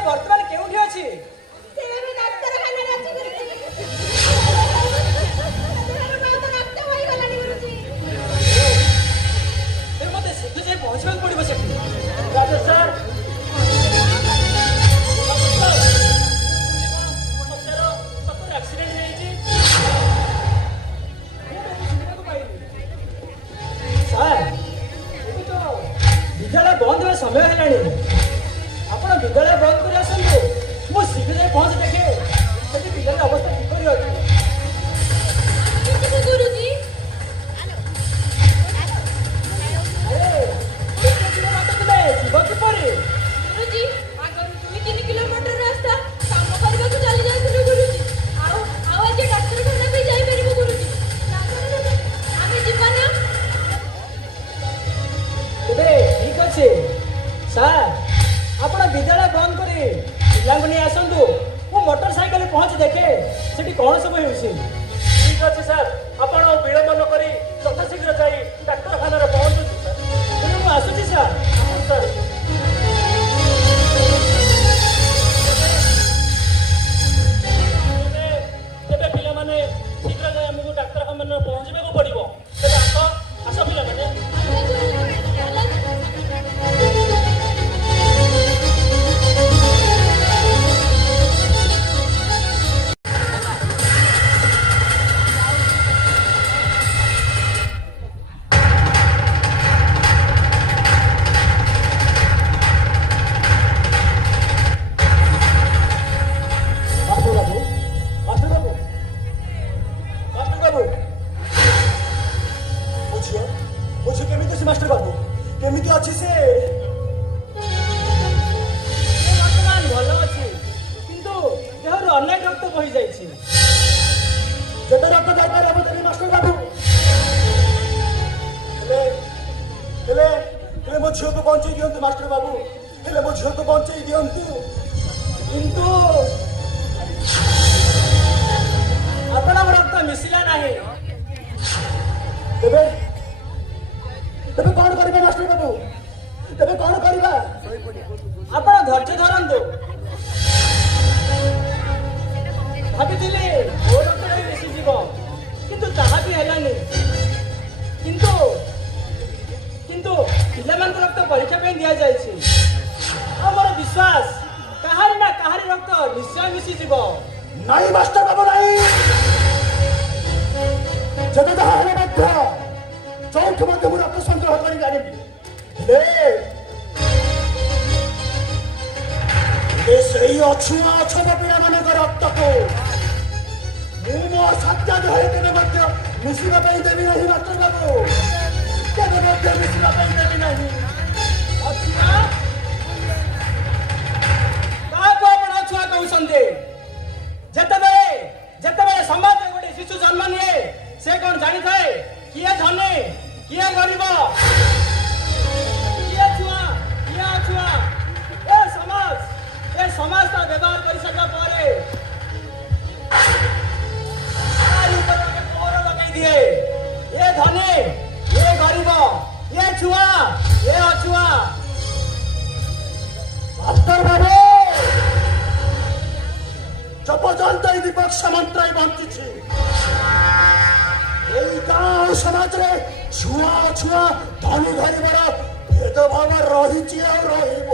ବର୍ତ୍ତମାନ କେଉଁଠି ଆସିଲାଣି। ଆପଣ ବିଦ୍ୟାଳୟ ବନ୍ଦ କରି ଆସନ୍ତୁ, ମୁଁ ଶୀଘ୍ର ଯାଇ ପହଞ୍ଚି ଦେଖେ ସେଠି ପିଲାର ଅବସ୍ଥା କିପରି ଅଛି। ଯିବୁ ଗୁରୁଜୀ? ଆରେ ଏତେ ଦୂର ବାଟ ଥିଲେ ଯିବ କିପରି? ଗୁରୁଜୀ, ଆଗରୁ 2-3 କିଲୋମିଟର ରାସ୍ତା କାମ କରିବାକୁ ଚାଲି ଯାଇଥିଲୁ ଗୁରୁଜୀ। ଆଉ ଆଜି ଡାକ୍ତରଖାନା ବି ଯାଇପାରିବୁ ଗୁରୁଜୀ। ଆମେ ଯିବା ନା? ତେବେ ଠିକ ଅଛି ସାର୍, ଆପଣ ବିଦ୍ୟାଳୟ ବନ୍ଦ କରି ପିଲାଙ୍କୁ ନେଇ ଆସନ୍ତୁ, ମୁଁ ମୋଟର ସାଇକେଲରେ ପହଞ୍ଚି ଦେଖେ ସେଠି କ'ଣ ସବୁ ହେଉଛି। ଠିକ ଅଛି ସାର୍, ଆପଣ ବିଳମ୍ବ ନ କରି ଯଥାଶୀଘ୍ର ଯାଇ ଡାକ୍ତରଖାନାରେ ପହଞ୍ଚୁଛୁ ସାର୍। ତେବେ ମୁଁ ଆସୁଛି ସାର୍। ଆସନ୍ତୁ ସାର୍। ତେବେ ପିଲାମାନେ ଶୀଘ୍ର ଯାଇ ଆମକୁ ଡାକ୍ତରଖାନାରେ ପହଞ୍ଚିବାକୁ ପଡ଼ିବ। ତେବେ ଆସ ପିଲାମାନେ। ଆଜ୍ଞା ଗୁରୁଜୀ, ଚାଲ। ମାଷ୍ଟର ବାବୁ କେମିତି ଅଛି ସେ? ବର୍ତ୍ତମାନ ଭଲ ଅଛି, କିନ୍ତୁ ଦେହରୁ ଅନେକ ରକ୍ତ ବହି ଯାଇଛି। ଯେତେ ରକ୍ତ ଦରକାର ହେବ ଦେବି ମାଷ୍ଟର ବାବୁ। ହେଲେ ମୋ ଝିଅକୁ ବଞ୍ଚେଇ ଦିଅନ୍ତୁ ମାଷ୍ଟର ବାବୁ, ହେଲେ ମୋ ଝିଅକୁ ବଞ୍ଚେଇ ଦିଅନ୍ତୁ। କିନ୍ତୁ ଆପଣଙ୍କ ରକ୍ତ ମିଶିଲା ନାହିଁ। ତେବେ କ'ଣ କରିବା ମାଷ୍ଟର ବାବୁ? ତେବେ କ'ଣ କରିବା? ଆପଣ ଧୈର୍ଯ୍ୟ ଧରନ୍ତୁ। ଭାବିଥିଲି ମୋ ରକ୍ତରେ ମିଶିଯିବ, କିନ୍ତୁ ତାହା ବି ହେଲାନି। କିନ୍ତୁ ପିଲାମାନଙ୍କ ରକ୍ତ ପରୀକ୍ଷା ପାଇଁ ଦିଆଯାଇଛି। ଆଉ ମୋର ବିଶ୍ୱାସ କାହାରି ନା କାହାରି ରକ୍ତ ନିଶ୍ଚୟ ମିଶିଯିବ। ନାଇଁ ମାଷ୍ଟର ବାବୁ ନାଇଁ, ଯେତେ ଯାହା ହେଲେ ମଧ୍ୟ ଚୌଥ ମଧ୍ୟ ମୁଁ ରକ୍ତ ସଂଗ୍ରହ କରି ଜାଣିବି। ହେଲେ ସେଇ ଅଛୁଆଁ ଅଛୁଆଁ ପିଲାମାନଙ୍କ ରକ୍ତକୁ ମୁଁ ମୋ ସତ୍ୟା ଦେହରେ କେବେ ମଧ୍ୟ ମିଶିବା ପାଇଁ ଦେବି ନାହିଁ ମାଷ୍ଟର ବାବୁ, କେବେ ମଧ୍ୟ ମିଶିବା ପାଇଁ ଦେବି ନାହିଁ। ଅଛୁଆଁ? କାହାକୁ ଆପଣ ଅଛୁଆଁ କହୁଛନ୍ତି? ଯେତେବେଳେ ସମାଜରେ ଗୋଟେ ଶିଶୁ ଜନ୍ମ ନିଏ, ସେ କ'ଣ ଜାଣିଥାଏ କିଏ ଧନୀ କିଏ ଗରିବ, କିଏ ଛୁଆ କିଏ ଅଛୁଆଁ? ଏ ସମାଜ ତା ବ୍ୟବହାର କରିସାରିବା ପରେ ମୋହର ଲଗାଇ ଦିଏ। ଏ ଧନୀ ଏ ଗରିବ, ଏ ଛୁଆ ଏ ଅଛୁଆଁ। ମାଷ୍ଟର ବାବୁ, ଯେପର୍ଯ୍ୟନ୍ତ এই দীপক সামন্তরায় বঞ্চিছি, এই গাঁও সমাজরে ছুয়া অছুয়া ধনী গরিবর ভেদভাব রহিছি আর রহিব।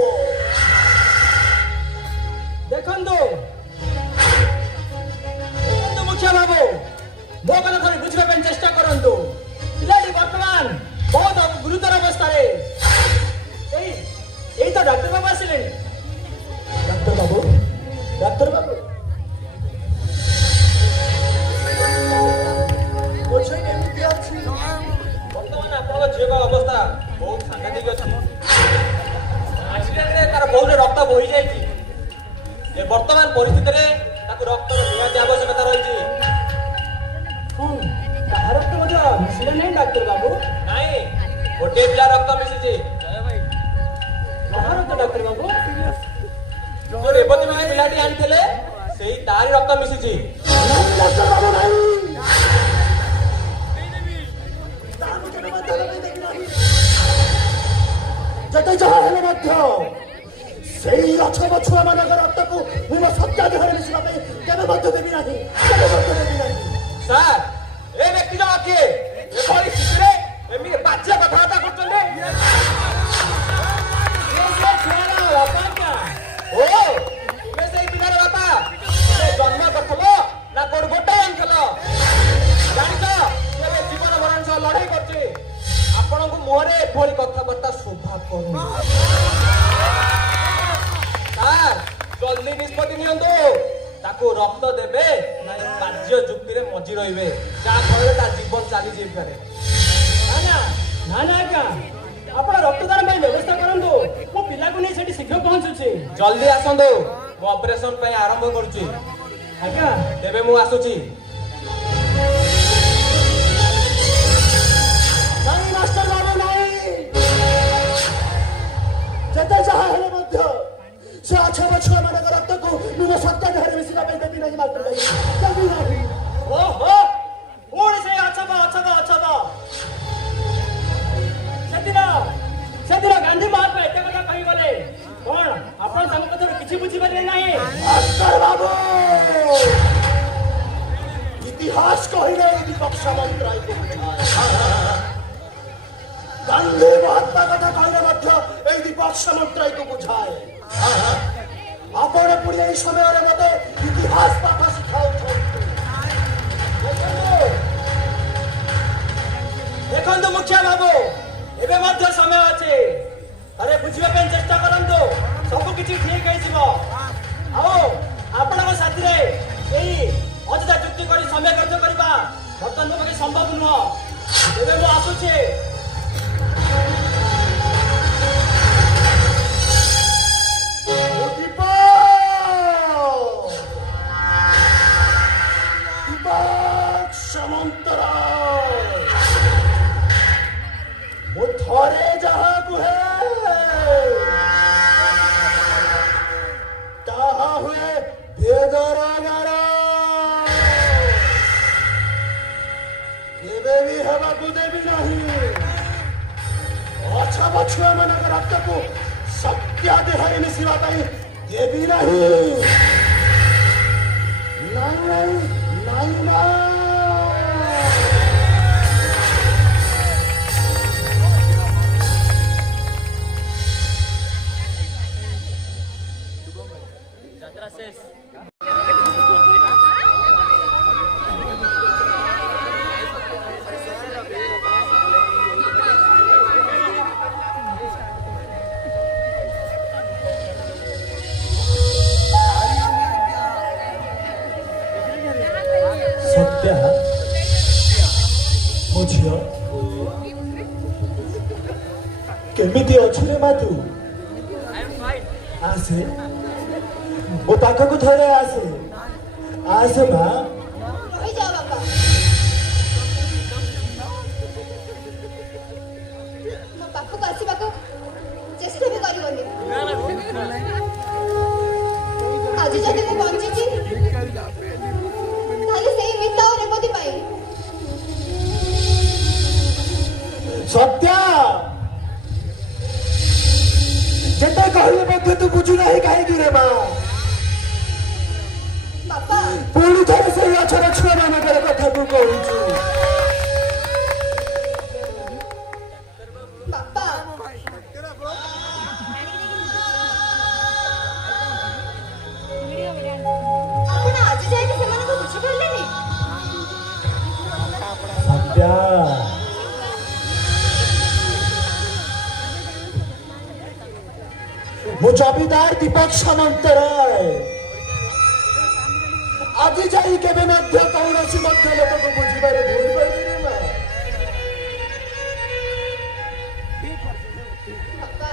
ଦେଖନ୍ତୁ ମୁଖିଆ ବାବୁ, ମୋ କଥା ଥରେ ବୁଝିବା ପାଇଁ ଚେଷ୍ଟା କରନ୍ତୁ। ପିଲାଟି ବର୍ତ୍ତମାନ ବହୁତ ଗୁରୁତର ଅବସ୍ଥାରେ। ଏଇ ତ ଡାକ୍ତର ବାବୁ ଆସିଲେଣି। ডাক্তার বাবু, ডাক্তার বাবু, কেমতি আছে? ବର୍ତ୍ତମାନ ଆପଣଙ୍କ ଝିଅଙ୍କ ଅବସ୍ଥା ବହୁତ ସାଂଘାତିକ ଅଛି। ଆକ୍ସିଡେଣ୍ଟରେ ତାର ବହୁରେ ରକ୍ତ ବୋହି ଯାଇଛି। ଏ ବର୍ତ୍ତମାନ ପରିସ୍ଥିତିରେ ତାକୁ ରକ୍ତର ନିହାତି ଆବଶ୍ୟକତା ରହିଛି। କାହା ରକ୍ତ ମଧ୍ୟ ମିଶିଲେ ନାହିଁ ଡାକ୍ତର ବାବୁ? ନାଇଁ, ଗୋଟିଏ ପିଲା ରକ୍ତ ମିଶିଛି। କାହା ରକ୍ତ ଡାକ୍ତର ବାବୁ? ଯୋଉ ରେବତୀ ମାନେ ପିଲାଟି ଆଣିଥିଲେ ସେଇ ତାରି ରକ୍ତ ମିଶିଛି। ডাক্তার বাবু নাই, যেতে যাহা হেলে মধ্য সেই অছব ছুয়া ମାନଙ୍କ রক্তକୁ ମୁଁ ମୋ ସତ୍ୟା ଦେହରେ ମିଶିବା ପାଇଁ କେବେ ମଧ୍ୟ ଦେବି ନାହିଁ, କେବେ ମଧ୍ୟ ଦେବି ନାହିଁ। ସାର୍, ଏ ବ୍ୟକ୍ତି ଜଣ କିଏ? ଏଭଳି ସ୍ଥିତିରେ ଏମିତି ବାଜ୍ୟ କଥାବାର୍ତ୍ତା କରୁଛନ୍ତି? ଓ, ତୁମେ ସେଇ ପିଲାର ବାପା? ସେ ଜନ୍ମ କରିଥିଲ ନା କୋଉଠି ଗୋଟାଏ ଆଣିଥିଲ? ଜାଣିଛ କେବେ ଜୀବନ ମରଣ ସହ ଲଢେଇ କରୁଛି। ଆପଣଙ୍କୁ ମୁହଁରେ ଏଭଳି କଥାବାର୍ତ୍ତା ଶୋଭା କରୁନି। ଜଲ୍ଦି ନିଷ୍ପତ୍ତି ନିଅନ୍ତୁ। ତାକୁ ରକ୍ତ ଦେବେ ନା ଏ କାର୍ଯ୍ୟ ଯୁକ୍ତିରେ ମଜି ରହିବେ, ଯାହା ଫଳରେ ତା ଜୀବନ ଚାଲିଯାଇପାରେ। ନା ନା ଆଜ୍ଞା, ଆପଣ ରକ୍ତଦାନ ପାଇଁ ବ୍ୟବସ୍ଥା କରନ୍ତୁ। ମୁଁ ପିଲାକୁ ନେଇ ସେଠି ଶୀଘ୍ର ପହଞ୍ଚୁଛି। ଜଲ୍ଦି ଆସନ୍ତୁ, ମୁଁ ଅପରେସନ ପାଇଁ ଆରମ୍ଭ କରୁଛି। ଆଜ୍ଞା ତେବେ ମୁଁ ଆସୁଛି। ନାଇଁ ମାଷ୍ଟର ବାବୁ ନାଇଁ, ଯେତେ ଯାହା ହେଲେ ମଧ୍ୟ ସେ ଅଛବ ଛୁଆ ମାନଙ୍କ ରକ୍ତକୁ ମୁଁ ମୋ ସତ୍ୟ ଦେହରେ ମିଶିବା ପାଇଁ ଦେବି ନାହିଁ ମାଷ୍ଟର ଭାଇ, ଦେବି ନାହିଁ। ଓହୋ, ପୁଣି ସେ ଅଛବ। ସେଦିନ ଗାନ୍ଧୀ ମହାତ୍ମା ଏତେ କଥା କହିଗଲେ, କଣ ଆପଣ ତାଙ୍କ କଥାରୁ କିଛି ବୁଝିପାରିଲେ ନାହିଁ? ମାଷ୍ଟର ବାବୁ, ଇତିହାସ କହିଲେ ଦୀପକ ସାମନ୍ତରାୟକୁ ବୁଝାଏ। ଗାନ୍ଧୀ ମହାତ୍ମା କଥା କହିଲେ ମଧ୍ୟ ଏଇ ଦୀପକ ସାମନ୍ତରାୟକୁ ବୁଝାଏ। ଆପଣ ପୁଣି ଏଇ ସମୟରେ ମତେ ଇତିହାସ ପାଠ ଶିଖାଉଛନ୍ତି। ଦେଖନ୍ତୁ ମୁଖିଆ ବାବୁ, ଏବେ ମଧ୍ୟ ସମୟ ଅଛି। ଥରେ ବୁଝିବା ପାଇଁ ଚେଷ୍ଟା କରନ୍ତୁ, ସବୁ କିଛି ଠିକ ହେଇଯିବ। ଆଉ ଆପଣଙ୍କ ସାଥିରେ ଏଇ ଅଯଥା ଯୁକ୍ତି କରି ସମୟ କାର୍ଯ୍ୟ କରିବା ବର୍ତ୍ତମାନ ମୋ ପାଖେ ସମ୍ଭବ ନୁହଁ। ଏବେ ମୁଁ ଆସୁଛି। ଦୀପକ ସାମନ୍ତରାୟ, ମୁଁ ଥରେ ଯାହା କୁହେ ତାହା ହୁଏ ବେଦର ଗାର, କେବେ ବି ହେବାକୁ ଦେବି ନାହିଁ। ଅଛବ ଛୁଆ ମାନଙ୍କ ରକ୍ତକୁ ସତ୍ୟ ଦେହରେ ମିଶିବା ପାଇଁ ଦେବି ନାହିଁ। ନାଇଁ ନାଇଁ ନାଇଁ। ଯାତ୍ରା ଶେଷ। ସତ୍ୟା, ମୋ ଝିଅ କେମିତି ଅଛୁ ରେ ମା ତୁ? ଆସେ ମୋ ପାଖକୁ ଥରେ ଆସେ। ଆସେ ମା। ରହିଯାଅ ବାପା। ମୋ ପାଖକୁ ଆସିବାକୁ ଚେଷ୍ଟା ବି କରିବନି। ଆଜି ଯଦି ମୁଁ ବଞ୍ଚିଛି ତାହେଲେ ସେଇ ମିତା ଓ ରେବତୀ ପାଇଁ। ସତ୍ୟା, ଯେତେ କହିଲେ ମଧ୍ୟ ତୁ ବୁଝୁ ନାହିଁ କାହିଁକି ରେ ମା? ବାପା ପୁଣି ଥରେ ସେଇ ଅଛର ଛୁଆ ମାନଙ୍କର କଥାକୁ କହୁଛୁ। ବାପା ଆପଣ ଆଜି ଯାଇକି ସେମାନଙ୍କୁ ବୁଝିପାରିଲେନି? ସତ୍ୟା, ମୁଁ ଜମିଦାର ଦୀପକ ସାମନ୍ତରାୟ ଆଜି ଯାଇ କେବେ ମଧ୍ୟ କୌଣସି ମଧ୍ୟ ଲୋକକୁ ବୁଝିବାରେ ଭୁଲ କରିବିନି ମା। ବାପା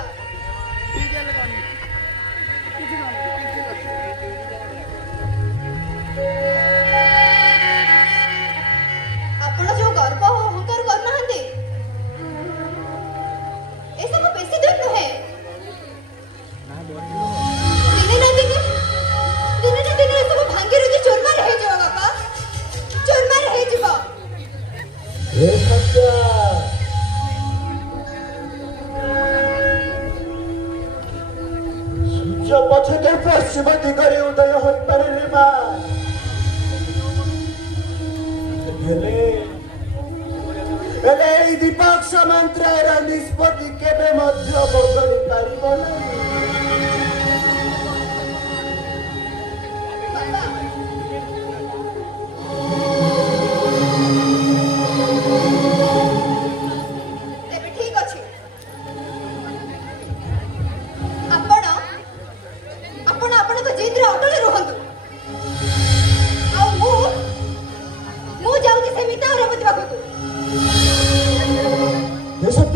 ଆପଣ ଯୋଉ ଗର୍ବ ଓ ଅହଙ୍କାର କରୁନାହାନ୍ତି ଏସବୁ ବେଶୀ ଦୂର ନୁହେଁ। ଦିନେ ନା ଦିନେ ଏସବୁ ଭାଙ୍ଗି ରୁଜି ଚୁରମାର ହେଇଯିବ ବାପା, ଚୁରମାର ହେଇଯିବ। ହେ ସତ୍ୟା, ସୂର୍ଯ୍ୟ ପଛକେ ପଶ୍ଚିମ ଦିଗରେ ଉଦୟ ହୋଇପାରେନି ମା। ହେଲେ ଏଇ ଦୀପକ ସାମନ୍ତରାୟର ନିଷ୍ପତ୍ତି କେବେ ମଧ୍ୟ ବଦଳି ପାରିବ ନାହିଁ। ବାପା ତେବେ ଠିକ ଅଛି। ଆପଣ ଆପଣଙ୍କ ଜିଦ୍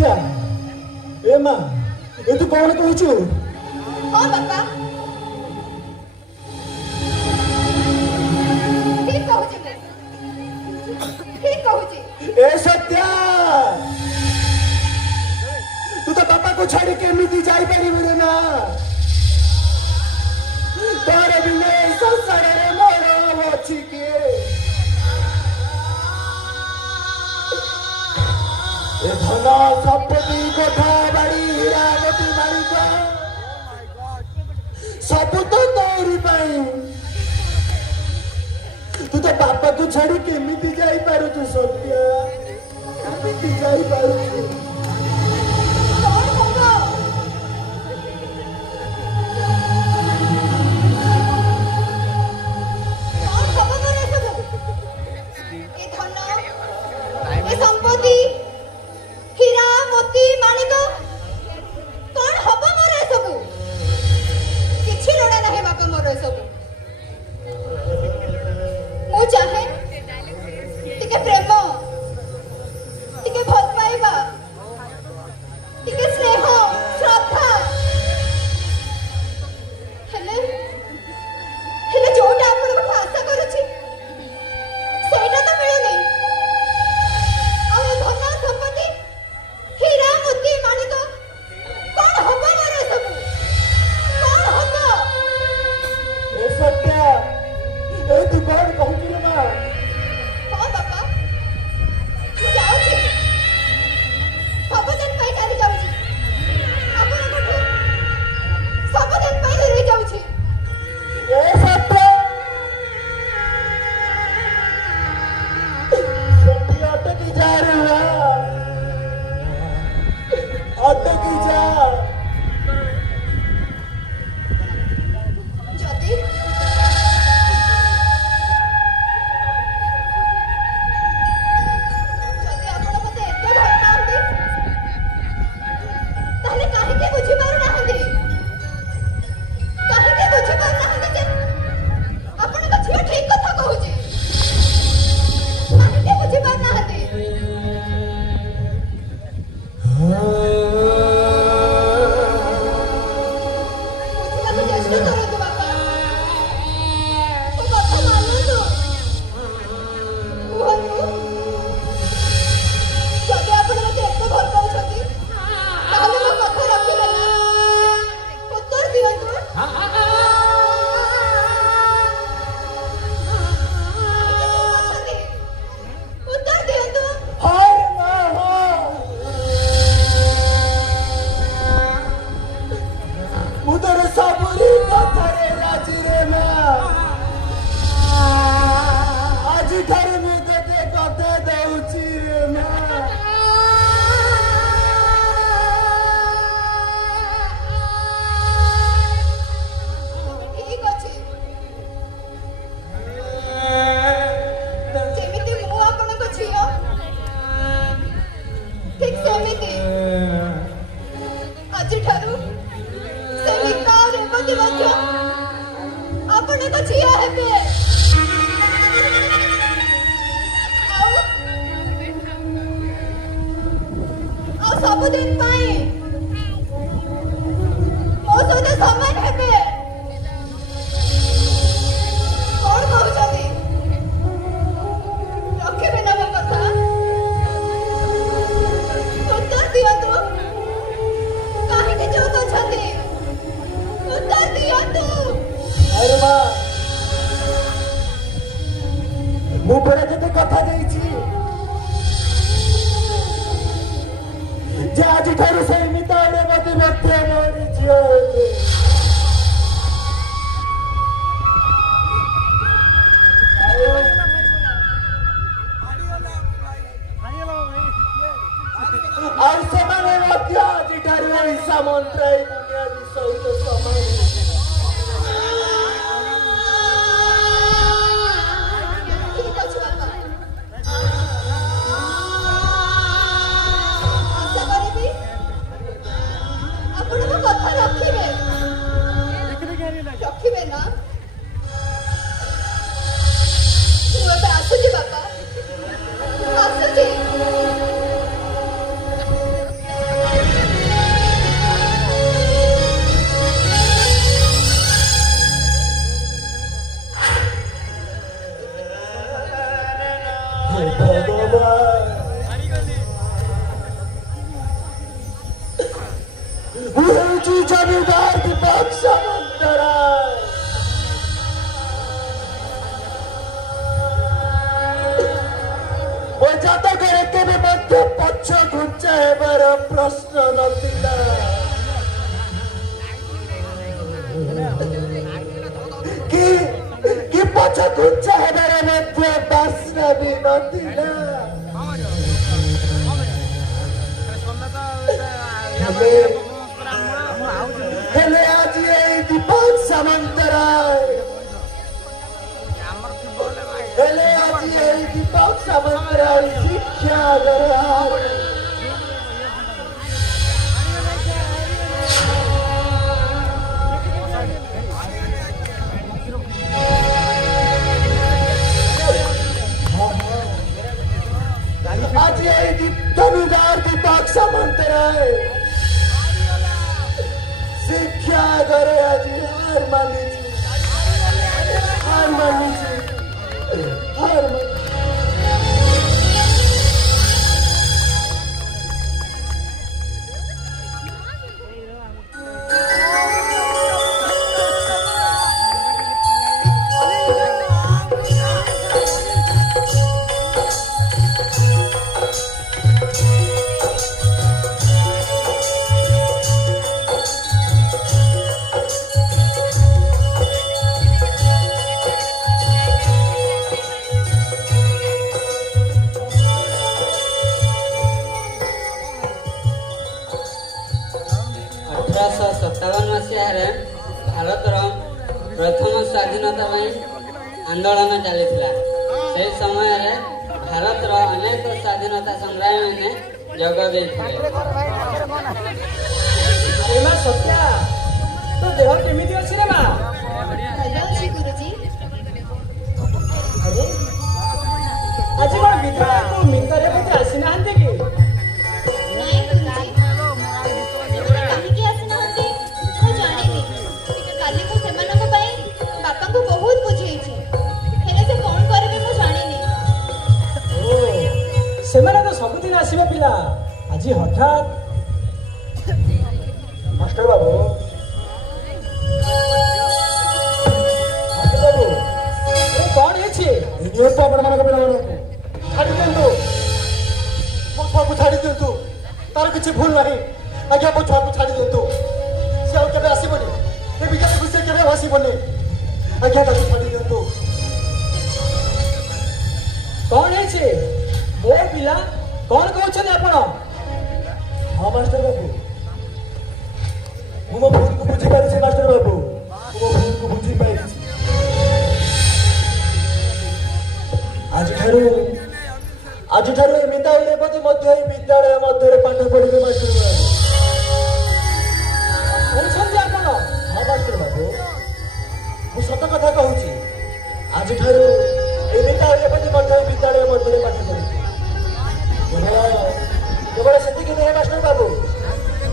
सत्या ए मां ए तू कौन कहूचु हाँ बापा ठीक कहूची मैं ठीक कहूची ए सत्या तू तो बापा को छाड़ी केमिति जाई परिबु रे ना तोरे बिना ए संसार रे मोर अछि के ए धन संपत्ति कोठा बाड़ी हीरा मोती माणिक सब तो तोरी पाई तू तो बापा को छाड़ी केमिति जाई पारु तू सत्या केमिति जाई पारु कौन होगा कौन होगा मोर सब ए धन ए संपत्ति हीरा मोती माणिक कौन हब मोर सब किछि लोड़ा नाही बापा मोर सब मु चाहे टिके प्रेम टिके भल पाइबा टिके स्नेह श्रद्धा हेले हेले जोटा आपण को आशा करूची सेटा तो मिलुनी आ धन संपत्ति हीरा मोती माणिक कौन हब मोर सब कौन हब ए सत्या ए तू कौन कहूचु रे मां हाँ बापा ମୁଁ ଯାଉଛି ସବୁଦିନ ପାଇଁ ଚାଲି ଯାଉଛି ଆପଣଙ୍କଠୁ ସବୁଦିନ ପାଇଁ ଦୂରେଇ ଯାଉଛି ए सत्या सत्या अटकी जा रे मां अटकी जा ଯଦି ଯଦି ଆପଣ ମୋତେ ଏତେ ଭଲ ପାଆନ୍ତି ତାହେଲେ କାହିଁକି ବୁଝିପାରୁନାହାନ୍ତି କାହିଁକି ବୁଝିପାରୁନାହାନ୍ତି ଯେ ଆପଣଙ୍କ ଝିଅ ଠିକ କଥା କହୁଛି କାହିଁକି ବୁଝିପାରୁନାହାନ୍ତି ବୁଝିବାକୁ ଚେଷ୍ଟା କରନ୍ତୁ ବାପା ମୋ କଥା ମାନନ୍ତୁ କୁହନ୍ତୁ ଯଦି ଆପଣ ମୋତେ ଏତେ ଭଲ ପାଉଛନ୍ତି ତାହେଲେ ମୋ କଥା ରଖିବେ ନା ଉତ୍ତର ଦିଅନ୍ତୁ ଅଛନ୍ତି ଉତ୍ତର ଦିଅନ୍ତୁ हाय मां ମୁଁ ତୋର ସବୁରି କଥାରେ ରାଜି ରେ ମାଁ ଆଜିଠାରୁ ମୁଁ ତୋତେ କଥା ଦଉଛି ରେ ମାଁ ଠିକ ଅଛି ଯେମିତି ମୁଁ ଆପଣଙ୍କ ଝିଅ ଠିକ ସେମିତି ଆଜିଠାରୁ ସେ ମିତା ଆଉ ରେବତୀ ମଧ୍ୟ ଆପଣଙ୍କ ଝିଅ ହେବେ ଆଉ ଆଉ ସବୁଦିନ ପାଇଁ ମୋ ସହିତ ସମାନ ହେବେ କଣ କହୁଛନ୍ତି ରଖିବେ ନା ମୋ କଥା ଉତ୍ତର ଦିଅନ୍ତୁ କାହିଁକି ଚୁପ୍ ଅଛନ୍ତି ଉତ୍ତର ଦିଅନ୍ତୁ ଆରେ ମାଁ ମୁଁ ପରା ତୋତେ କଥା ଦେଇଛି ଯେ ଆଜିଠାରୁ ସେଇ ମିତାରେ ମତେ ମଧ୍ୟ ମୋରି ଝିଅ ହେବେ ଆଉ ସେମାନେ ମଧ୍ୟ ଆଜିଠାରୁ ହିଂସା ମନ୍ତ୍ରାଇ ଦୁନିଆ ସହିତ ସମାନ ଠିକ ଅଛି ବାପା ଆଶା କରିବି ଆପଣ ମୋ କଥା ରଖିବେ ରଖିବେ ନା ମୁଁ ଏବେ ଆସୁଛି ବାପା ଆସୁଛି आज जमींदार दीपक सामंतराय वो जाता करे केबे मध्य पक्ष घुंचा हेबार प्रश्न नथिला कि पक्ष घुंचा हेबार मध्य बासना भी नथिला हेले आज ये दीपक सामंतराय हेले आज ये दीपक सामंतराय शिक्षा गरार आज ये जमींदार दीपक सामंतराय शिक्षा करे आज हार मानिছি हार भारतर प्रथम स्वाधीनता आंदोलन चली से समय भारतर अनेक स्वाधीनता संग्रामी मैंने जोग माँ सत्या तो देह केमिति अछि रे माँ ଭଲ ଅଛି ଗୁରୁଜୀ अरे आज कौन विधवा को मिंतरे को आसी नाहंते कि ନାଇଁ ଗୁରୁଜୀ ସେମାନେ କାହିଁକି ଆସିନାହାନ୍ତି ମୁଁ ଜାଣିନି କାଲି ମୁଁ ସେମାନଙ୍କ ପାଇଁ ବାପାଙ୍କୁ ବହୁତ ବୁଝେଇଛି ହେଲେ ସେ କଣ କରିବେ ମୁଁ ଜାଣିନି ओ सेमाने तो सबुदिन आसीबे पिला आज हठात मास्टर बाबू ए कौन हेछि ये तो आपण मानक पिला छाड़ी दिंतु मो छुआ को छाड़ी दिंतु तार किछि भूल नहीं आज्ञा मो छुआ को छाड़ी दिंतु से आउ केबे आसीबनी ए बिचार को से केबे आसीबनी आज्ञा ताको छाड़ी दिंतु कौन हेछि ओ पिला कौन कहउछन आपण हाँ मास्टर बाबू मो भूल को बुझी पारिछि मास्टर बाबू मो भूल को बुझी पारिछि आज ठारू मिताई रेवती मध्य विद्यालय मध्य पाठ पढ़िबे मास्टर बाबू कहउछन आपण हाँ मास्टर बाबू मु सत कथा कहूची आज ठारू मिताई रेवती मध्य विद्यालय मध्य पाठ पढ़िबे केवल सेतिकी नहीं मास्टर बाबू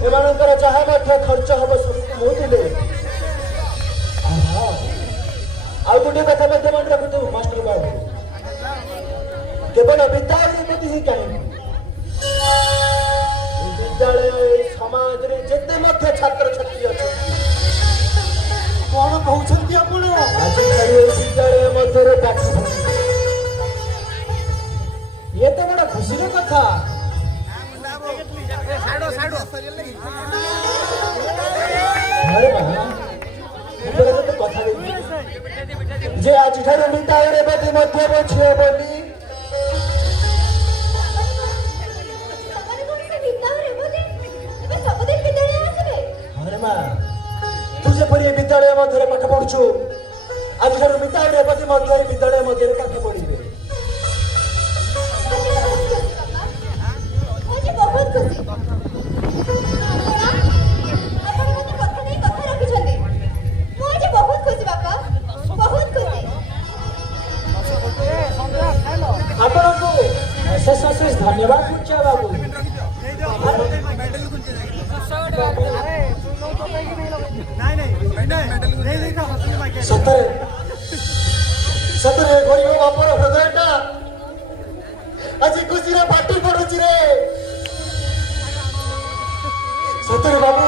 एमानकर जहाँ मध्य खर्च हम सब मु देले आउ गोटे कथा मध्य मन रखु मास्टर बाबू केवल विद्यालय प्रति ही कहीं विद्यालय समाज रे जेते मध्य छात्र छात्री अछि कौन कहउछन्ती आपण आज खाली विद्यालय मध्य रे पाठ पढ़िबे ये तो बड़ा खुशी रो कथा अरे मां ऊपर तो कथा देई जे आज ठारू मिताई रेवती मध्य बछे बोली ସେମାନେ କଣ ସେ ବିଦ୍ୟା ରେବତୀ ଏବେ ସବୁଦିନ ବିଦ୍ୟାଳୟ ଆସିବେ अरे मां तू जेपरी विद्यालय मध्य पाठ पढ़ुछु आज ठारू मिताई रेवती मध्य विद्यालय मध्य पाठ पढ़िबे मुझे बहुत खुशी ଆପଣ ମୋତେ କଥା ଦେଇ କଥା ରଖିଛନ୍ତି ମୁଁ ଆଜି ବହୁତ ଖୁସି ବାପା ବହୁତ ଖୁସି आपण को अशेष धन्यवाद पूछा बाबू सतरे सतरे गरीब बापर हृदयटा आज खुशी रे पाटी पड़ुची रे सतरे बाबू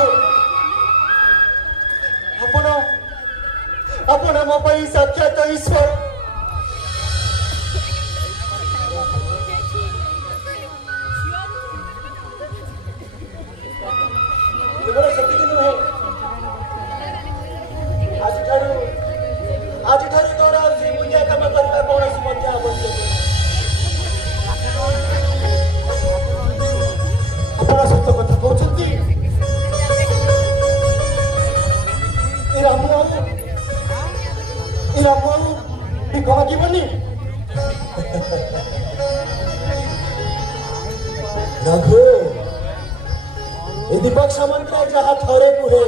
दीपक सामंतराय जहाँ थरे कुहे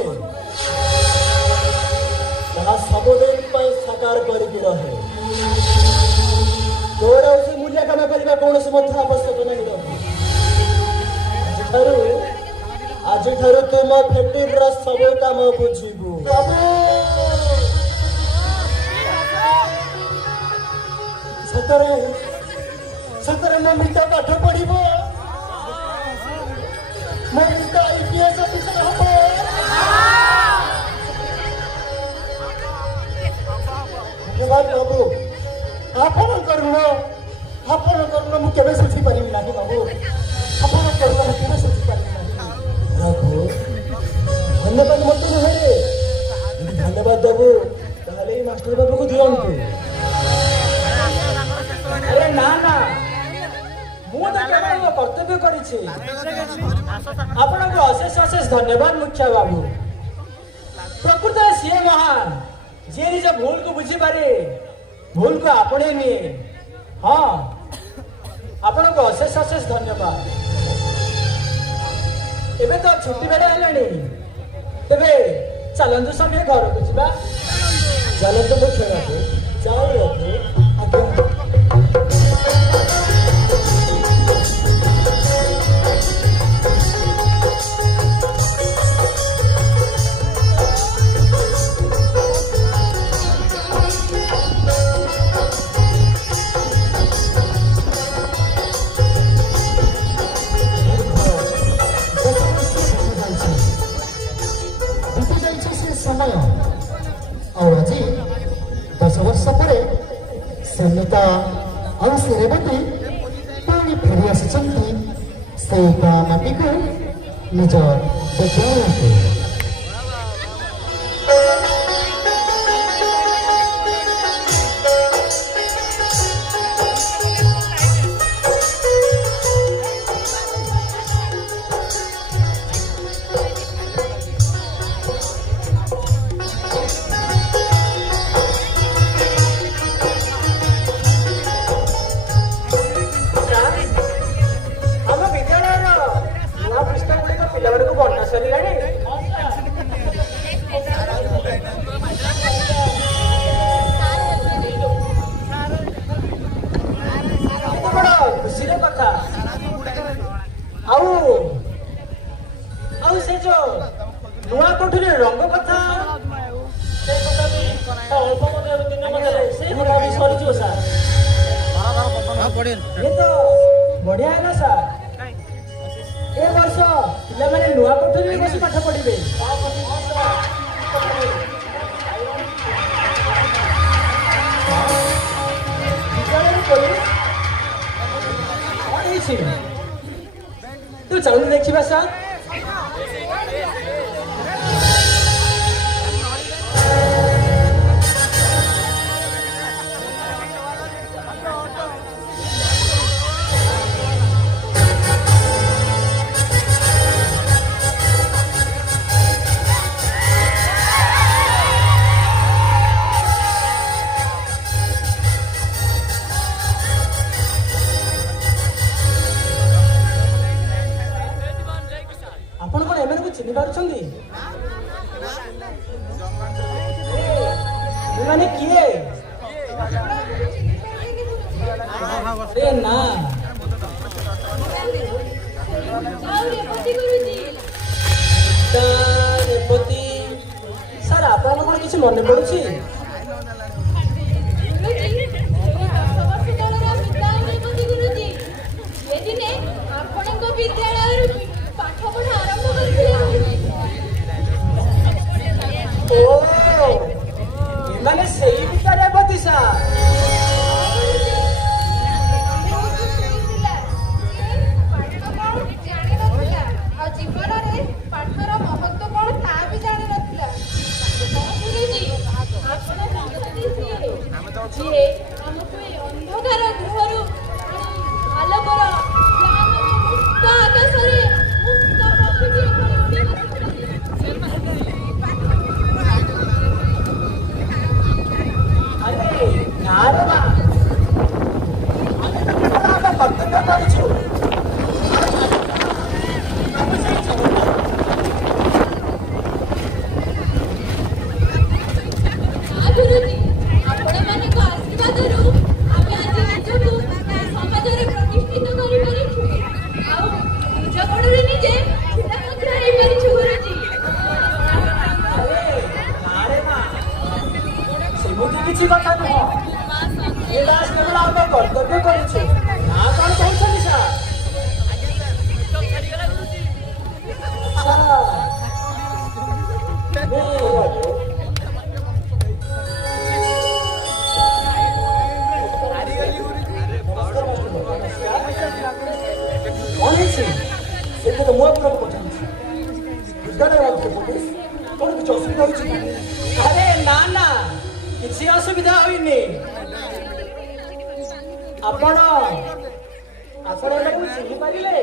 ତାହା ସବୁଦିନ ପାଇଁ ସାକାର କରିକି ରହେ। ତୋର ସେ ମୂଲ୍ୟ କାମ କରିବା କୌଣସି ମଧ୍ୟ ଆବଶ୍ୟକ ନାହିଁ ରହେ। ଆଜିଠାରୁ ତୁ ମୋ ଫ୍ୟାକ୍ଟ୍ରିର ସବୁ କାମ ବୁଝିବୁ। ସତରେ ସତରେ ମୋ ମିତ ପାଠ ପଢିବ, ମୋ ମିତ IPS ଅଫିସର ହବ। ଧନ୍ୟବାଦ ବାବୁ, ଆପଣଙ୍କ ଋଣ ମୁଁ କେବେ ଶୁଝି ପାରିବି ନାହିଁ ବାବୁ, ଆପଣଙ୍କ ଋଣ ମୁଁ କେବେ ଶୁଝି ପାରିବି ନାହିଁ। ବାବୁ ଧନ୍ୟବାଦ ମୋତେ ନୁହେଁ, ଯଦି ଧନ୍ୟବାଦ ଦେବୁ ତାହେଲେ ଏଇ ମାଷ୍ଟର ବାବୁକୁ ଦିଅନ୍ତୁ। ଆରେ ନା ନା, ମୁଁ ତ କେବଳ ମୋ କର୍ତ୍ତବ୍ୟ କରିଛି। ଆପଣଙ୍କୁ ଅଶେଷ ଅଶେଷ ଧନ୍ୟବାଦ ମୁଖ୍ୟ ବାବୁ। ପ୍ରକୃତରେ ସିଏ ମହାନ ଯିଏ ନିଜ ଭୁଲକୁ ବୁଝିପାରେ, ଭୁଲକୁ ଆପଣେଇ ନିଏ। ହଁ, ଆପଣଙ୍କୁ ଅଶେଷ ଅଶେଷ ଧନ୍ୟବାଦ। ଏବେ ତ ଛୁଟି ବେଳ ହେଲାଣି, ତେବେ ଚାଲନ୍ତୁ ସଙ୍ଗେ ଘରକୁ ଯିବା। ଚାଲନ୍ତୁ ମୁଖ୍ୟ ବାବୁ, ଯାଉ ବାବୁ। ଆଜ୍ଞା। ସମୟ ଆଉ ଆଜି 10 ବର୍ଷ ପରେ ସେମିତା ଆଉ ସେ ରେବତୀ ପୁଣି ଫେରି ଆସିଛନ୍ତି ସେଇ ଗାଁ ମାଟିକୁ, ନିଜ ବିଦ୍ୟାଳୟକୁ। ଆମ ବିଦ୍ୟାଳୟର ନୂଆ ପୁସ୍ତକ ଗୁଡ଼ିକ ପିଲାମାନଙ୍କୁ ବଣ୍ଟା ସରିଲାଣି। ଏତେ ବଡ଼ ଖୁସିର କଥା। ଆଉ ସେ ଯୋଉ ନୂଆ କୋଠରୀ ରଙ୍ଗ କଥା, ସେ କଥା ବି ଅଳ୍ପ ମଧ୍ୟରେ ଦିନ ମଧ୍ୟରେ ସେଇ କଥା ବି ସରିଯିବ ସାର୍। ଇଏ ତ ବଢିଆ ହେଲା ସାର୍। ଏ ବର୍ଷ ପିଲାମାନେ ନୂଆ କୋଠରୀରେ ବସି ପାଠ ପଢିବେ। ବିଦ୍ୟାଳୟରେ ପୋଲିସ କ'ଣ ହେଇଛି? ତୁ ଚାଲୁନୁ ଦେଖିବା ସାର୍। ଆପଣ କ'ଣ ଏମାନଙ୍କୁ ଚିହ୍ନି ପାରୁଛନ୍ତି? ଏମାନେ କିଏ? ଆରେ ନା, ରେବତୀ। ସାର୍ ଆପଣଙ୍କ କ'ଣ କିଛି ମନେ ପଡୁଛି? ଓ, ଏମାନେ ସେଇ ପିତା ରେବତୀ ସାର୍। ଜୀବନରେ ପାଠର ମହତ୍ଵ କଣ ତା ବି ଜାଣିନଥିଲା। ଆପଣ ବୁଝିବାକୁ ପଚାରୁଛି ବୁଝିଲା ନାହିଁ ପୋଲିସ କଣ କିଛି ଅସୁବିଧା ହେଉଛି କି? ଆରେ ନା ନା କିଛି ଅସୁବିଧା ହୋଇନି। ଆପଣ ଏଟାକୁ ଚିହ୍ନି ପାରିଲେ?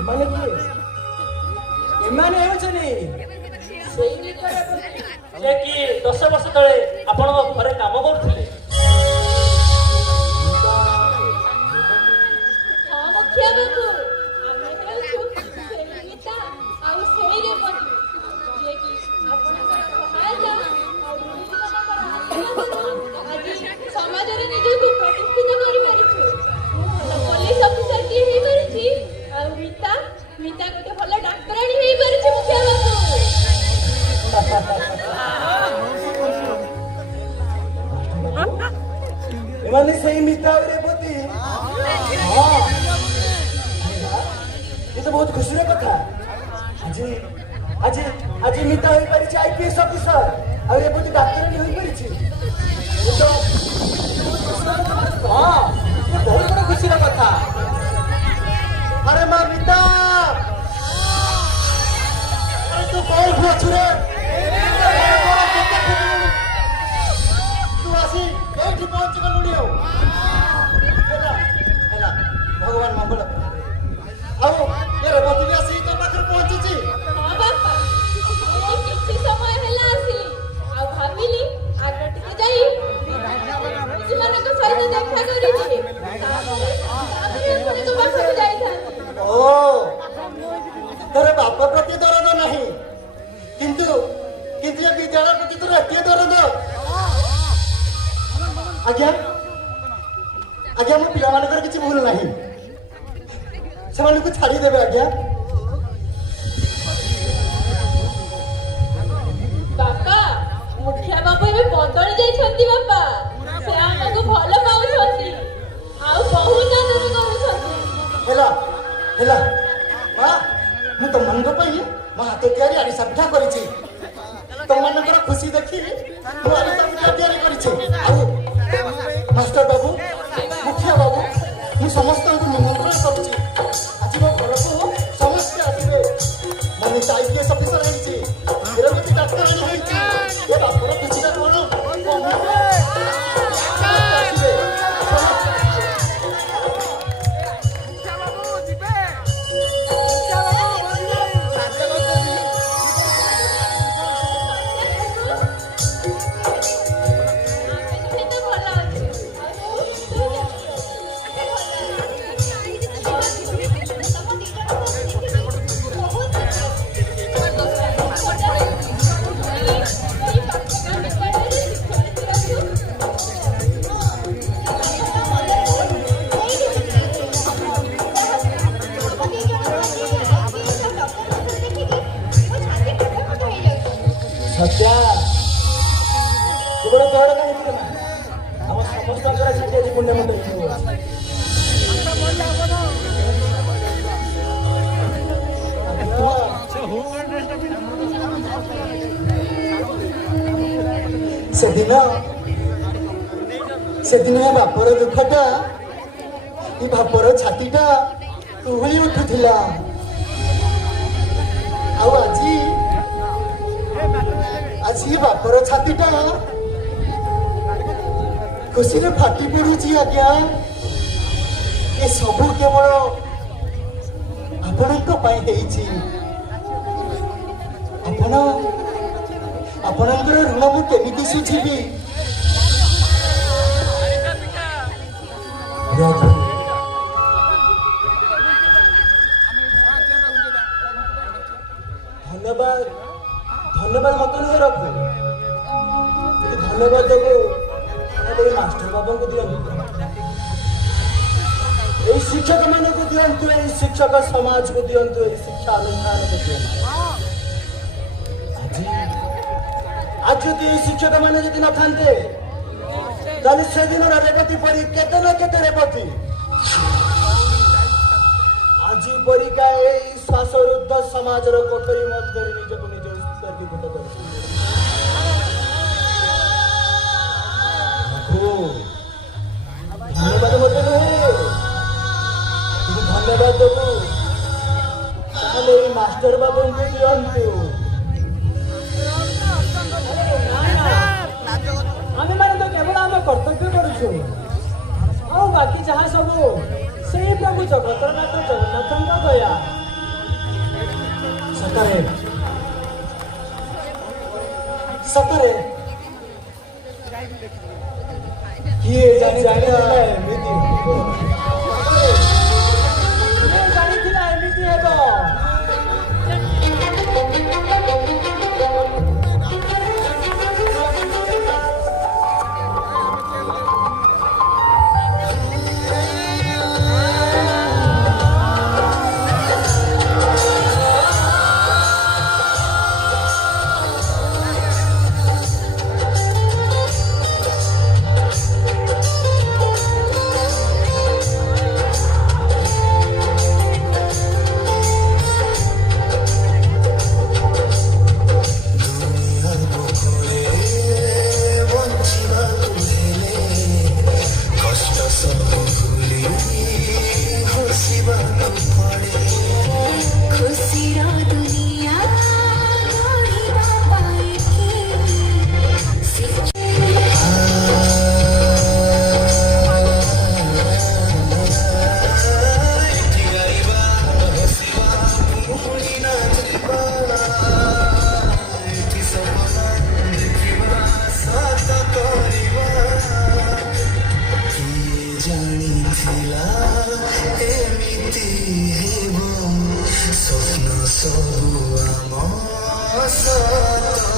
ଏମାନେ କିଏ? ଏମାନେ ହେଉଛନ୍ତି ସେଇ ବିଚାରପତି ଯେ କି 10 ବର୍ଷ ତଳେ ଆପଣଙ୍କ ଘରେ କାମ କରୁଥିଲେ। ହଁ ମୁଖିଆ ବାବୁ, ଆମେ ହେଉଛୁ ସେଇ ଗୀତା ଆଉ ସେଇ ରେବତୀ, ଯିଏକି ଆପଣଙ୍କର ସହାୟତା ଆଉ ଗୁରୁଜୀମାନଙ୍କର ଆଶୀର୍ବାଦରୁ ଆଜି ସମାଜରେ ନିଜକୁ ପ୍ରତିଷ୍ଠିତ କରିପାରିଛୁ। ମୁଁ ଭଲ ପୋଲିସ ଅଫିସରଟିଏ ହେଇପାରିଛି, ଆଉ ମିତା ଗୋଟେ ଭଲ ଡାକ୍ତରାଣୀ ହେଇପାରିଛି ମୁଖିଆ ବାବୁ। ଏମାନେ ସେଇ ମିତା ରେବତୀ। ହଁ ଏ ତ ବହୁତ ଖୁସିର କଥା। ଆଜି ଆଜି ଆଜି ମିତା ହୋଇପାରିଛି IPS ଅଫିସର ଆଉ ରେବତୀ ଡାକ୍ତରାଣୀ ହୋଇପାରିଛି। ହଁ ଏ ବହୁତ ବଡ଼ ଖୁସିର କଥା। ଆରେ ମା ମିତା, ଆରେ ତୁ କୋଉଠି ଅଛୁ ରେ? ତୁ ଆସି ଏଇଠି ପହଞ୍ଚି ଗଲୁଣି। ଆଉ ହେଲା ହେଲା ଭଗବାନ ମଙ୍ଗଳ କର। ଆଉ ଏ ରେବତୀ ବି ଆସି ତୋ ପାଖରେ ପହଞ୍ଚିଛି। ହଁ ବାପା, ଏଇ କିଛି ସମୟ ହେଲା ଆସିଲି, ଆଉ ଭାବିଲି ଆଗ ଟିକେ ଯାଇ ଗୁରୁଜୀମାନଙ୍କ ସହିତ ଦେଖା କରିବି, ତାପରେ ଆପଣଙ୍କ ପାଖକୁ ଯାଇଥାନ୍ତି। ଓ ତୋର ବାପ ପ୍ରତି ଦରଦ ନାହିଁ, କିନ୍ତୁ ଏ ବିଦ୍ୟାଳୟ ପ୍ରତି ତୋର ଏତେ ଦରଦ। ଆଜ୍ଞା ଆଜ୍ଞା ମୋ ପିଲାମାନଙ୍କର କିଛି ଭୁଲ ନାହିଁ, ସେମାନଙ୍କୁ ଛାଡ଼ିଦେବେ ଆଜ୍ଞା। ବାପା, ମୁଖିଆ ବାବୁ ଏବେ ବଦଳି ଯାଇଛନ୍ତି ବାପା। ସେ ଆମକୁ ଭଲ ପାଉଛନ୍ତି ଆଉ ବହୁତ ଆଦର କରୁଛନ୍ତି। ହେଲା ହେଲା ମା, ମୁଁ ତମମାନଙ୍କ ପାଇଁ ମୋ ହାତ ତିଆରି ଆରିସା ପିଠା କରିଛି। ତମମାନଙ୍କର ଖୁସି ଦେଖି ମୁଁ ଆରିସା ପିଠା ତିଆରି କରିଛି। ଆଉ ମାଷ୍ଟର ବାବୁ, ମୁଖିଆ ବାବୁ, ମୁଁ ସମସ୍ତଙ୍କୁ ନିମନ୍ତ୍ରଣ କରୁଛି। ଆଜି ମୋ ଘରକୁ ସମସ୍ତେ ଆସିବେ। ମୁଁ IPS ଅଫିସର ହେଇଛି, ରେବତୀ ଡାକ୍ତରାଣୀ ହେଇଛି। ଏ ବାପର ଖୁସିଟା କଣ? ସମସ୍ତେ ଆସିବେ। ସତ୍ୟା କେବଳ ତୋର କାହିଁକି ନା ଆମ ସମସ୍ତଙ୍କର ଛାତି ଆଜି ମୁଣ୍ଡ ମୁଣ୍ଡ ସେଦିନ ଏ ବାପର ଦୁଃଖଟା, ଏ ବାପର ଛାତିଟା ତୁହୁଳି ଉଠୁଥିଲା। ଆଉ ଆଜି ବାପର ଛାତିଟା ଖୁସିରେ ଫାଟି ପଡୁଛି। ଆଜ୍ଞା, ଏ ସବୁ କେବଳ ଆପଣଙ୍କ ପାଇଁ ହେଇଛି। ଆପଣଙ୍କର ଋଣ ମୁଁ କେମିତି ସୁଝିବି? ଧନ୍ୟବାଦ ମତେ ନୁହେଁ ରଖୁ, ଧନ୍ୟବାଦ ଦେବୁ ମାଷ୍ଟର ବାବୁଙ୍କୁ ଦିଅନ୍ତୁ, ଏଇ ଶିକ୍ଷକ ମାନଙ୍କୁ ଦିଅନ୍ତୁ, ଏଇ ଶିକ୍ଷକ ସମାଜକୁ ଦିଅନ୍ତୁ, ଏଇ ଶିକ୍ଷା ଅନୁଷ୍ଠାନକୁ ଦିଅନ୍ତୁ। ଆଜି ଯଦି ଏଇ ଶିକ୍ଷକ ମାନେ ଯଦି ନଥାନ୍ତେ, ତାହେଲେ ସେଦିନର ରେବତୀ ପରି କେତେ ନା କେତେ ରେବତୀ ଆଜି ପରିକା ଏଇ ଶ୍ୱାସରୁଦ୍ଧ ସମାଜର କୋଠରୀ ମଧ୍ୟରେ ନିଜକୁ ନିଜ ଉତ୍ସର୍ଗୀକୃତ କରୁଛନ୍ତି। ତାହା ସବୁ ସେଇ ପ୍ରଭୁ ଜଗତରନାଥ ଜଗନ୍ନାଥଙ୍କ ଦୟା। ସତରେ ସତରେ କିଏ ଜାଣିଥିଲା ଏମିତି ହେବ? କିଏ ଜାଣିଥିଲା ଏମିତି ହେବ? खुशीर दुनिया गढ़िबा पाएकी ଜାଣିଥିଲା ଏମିତି ହେବ ସ୍ୱପ୍ନ ସବୁ ଆମ ସତ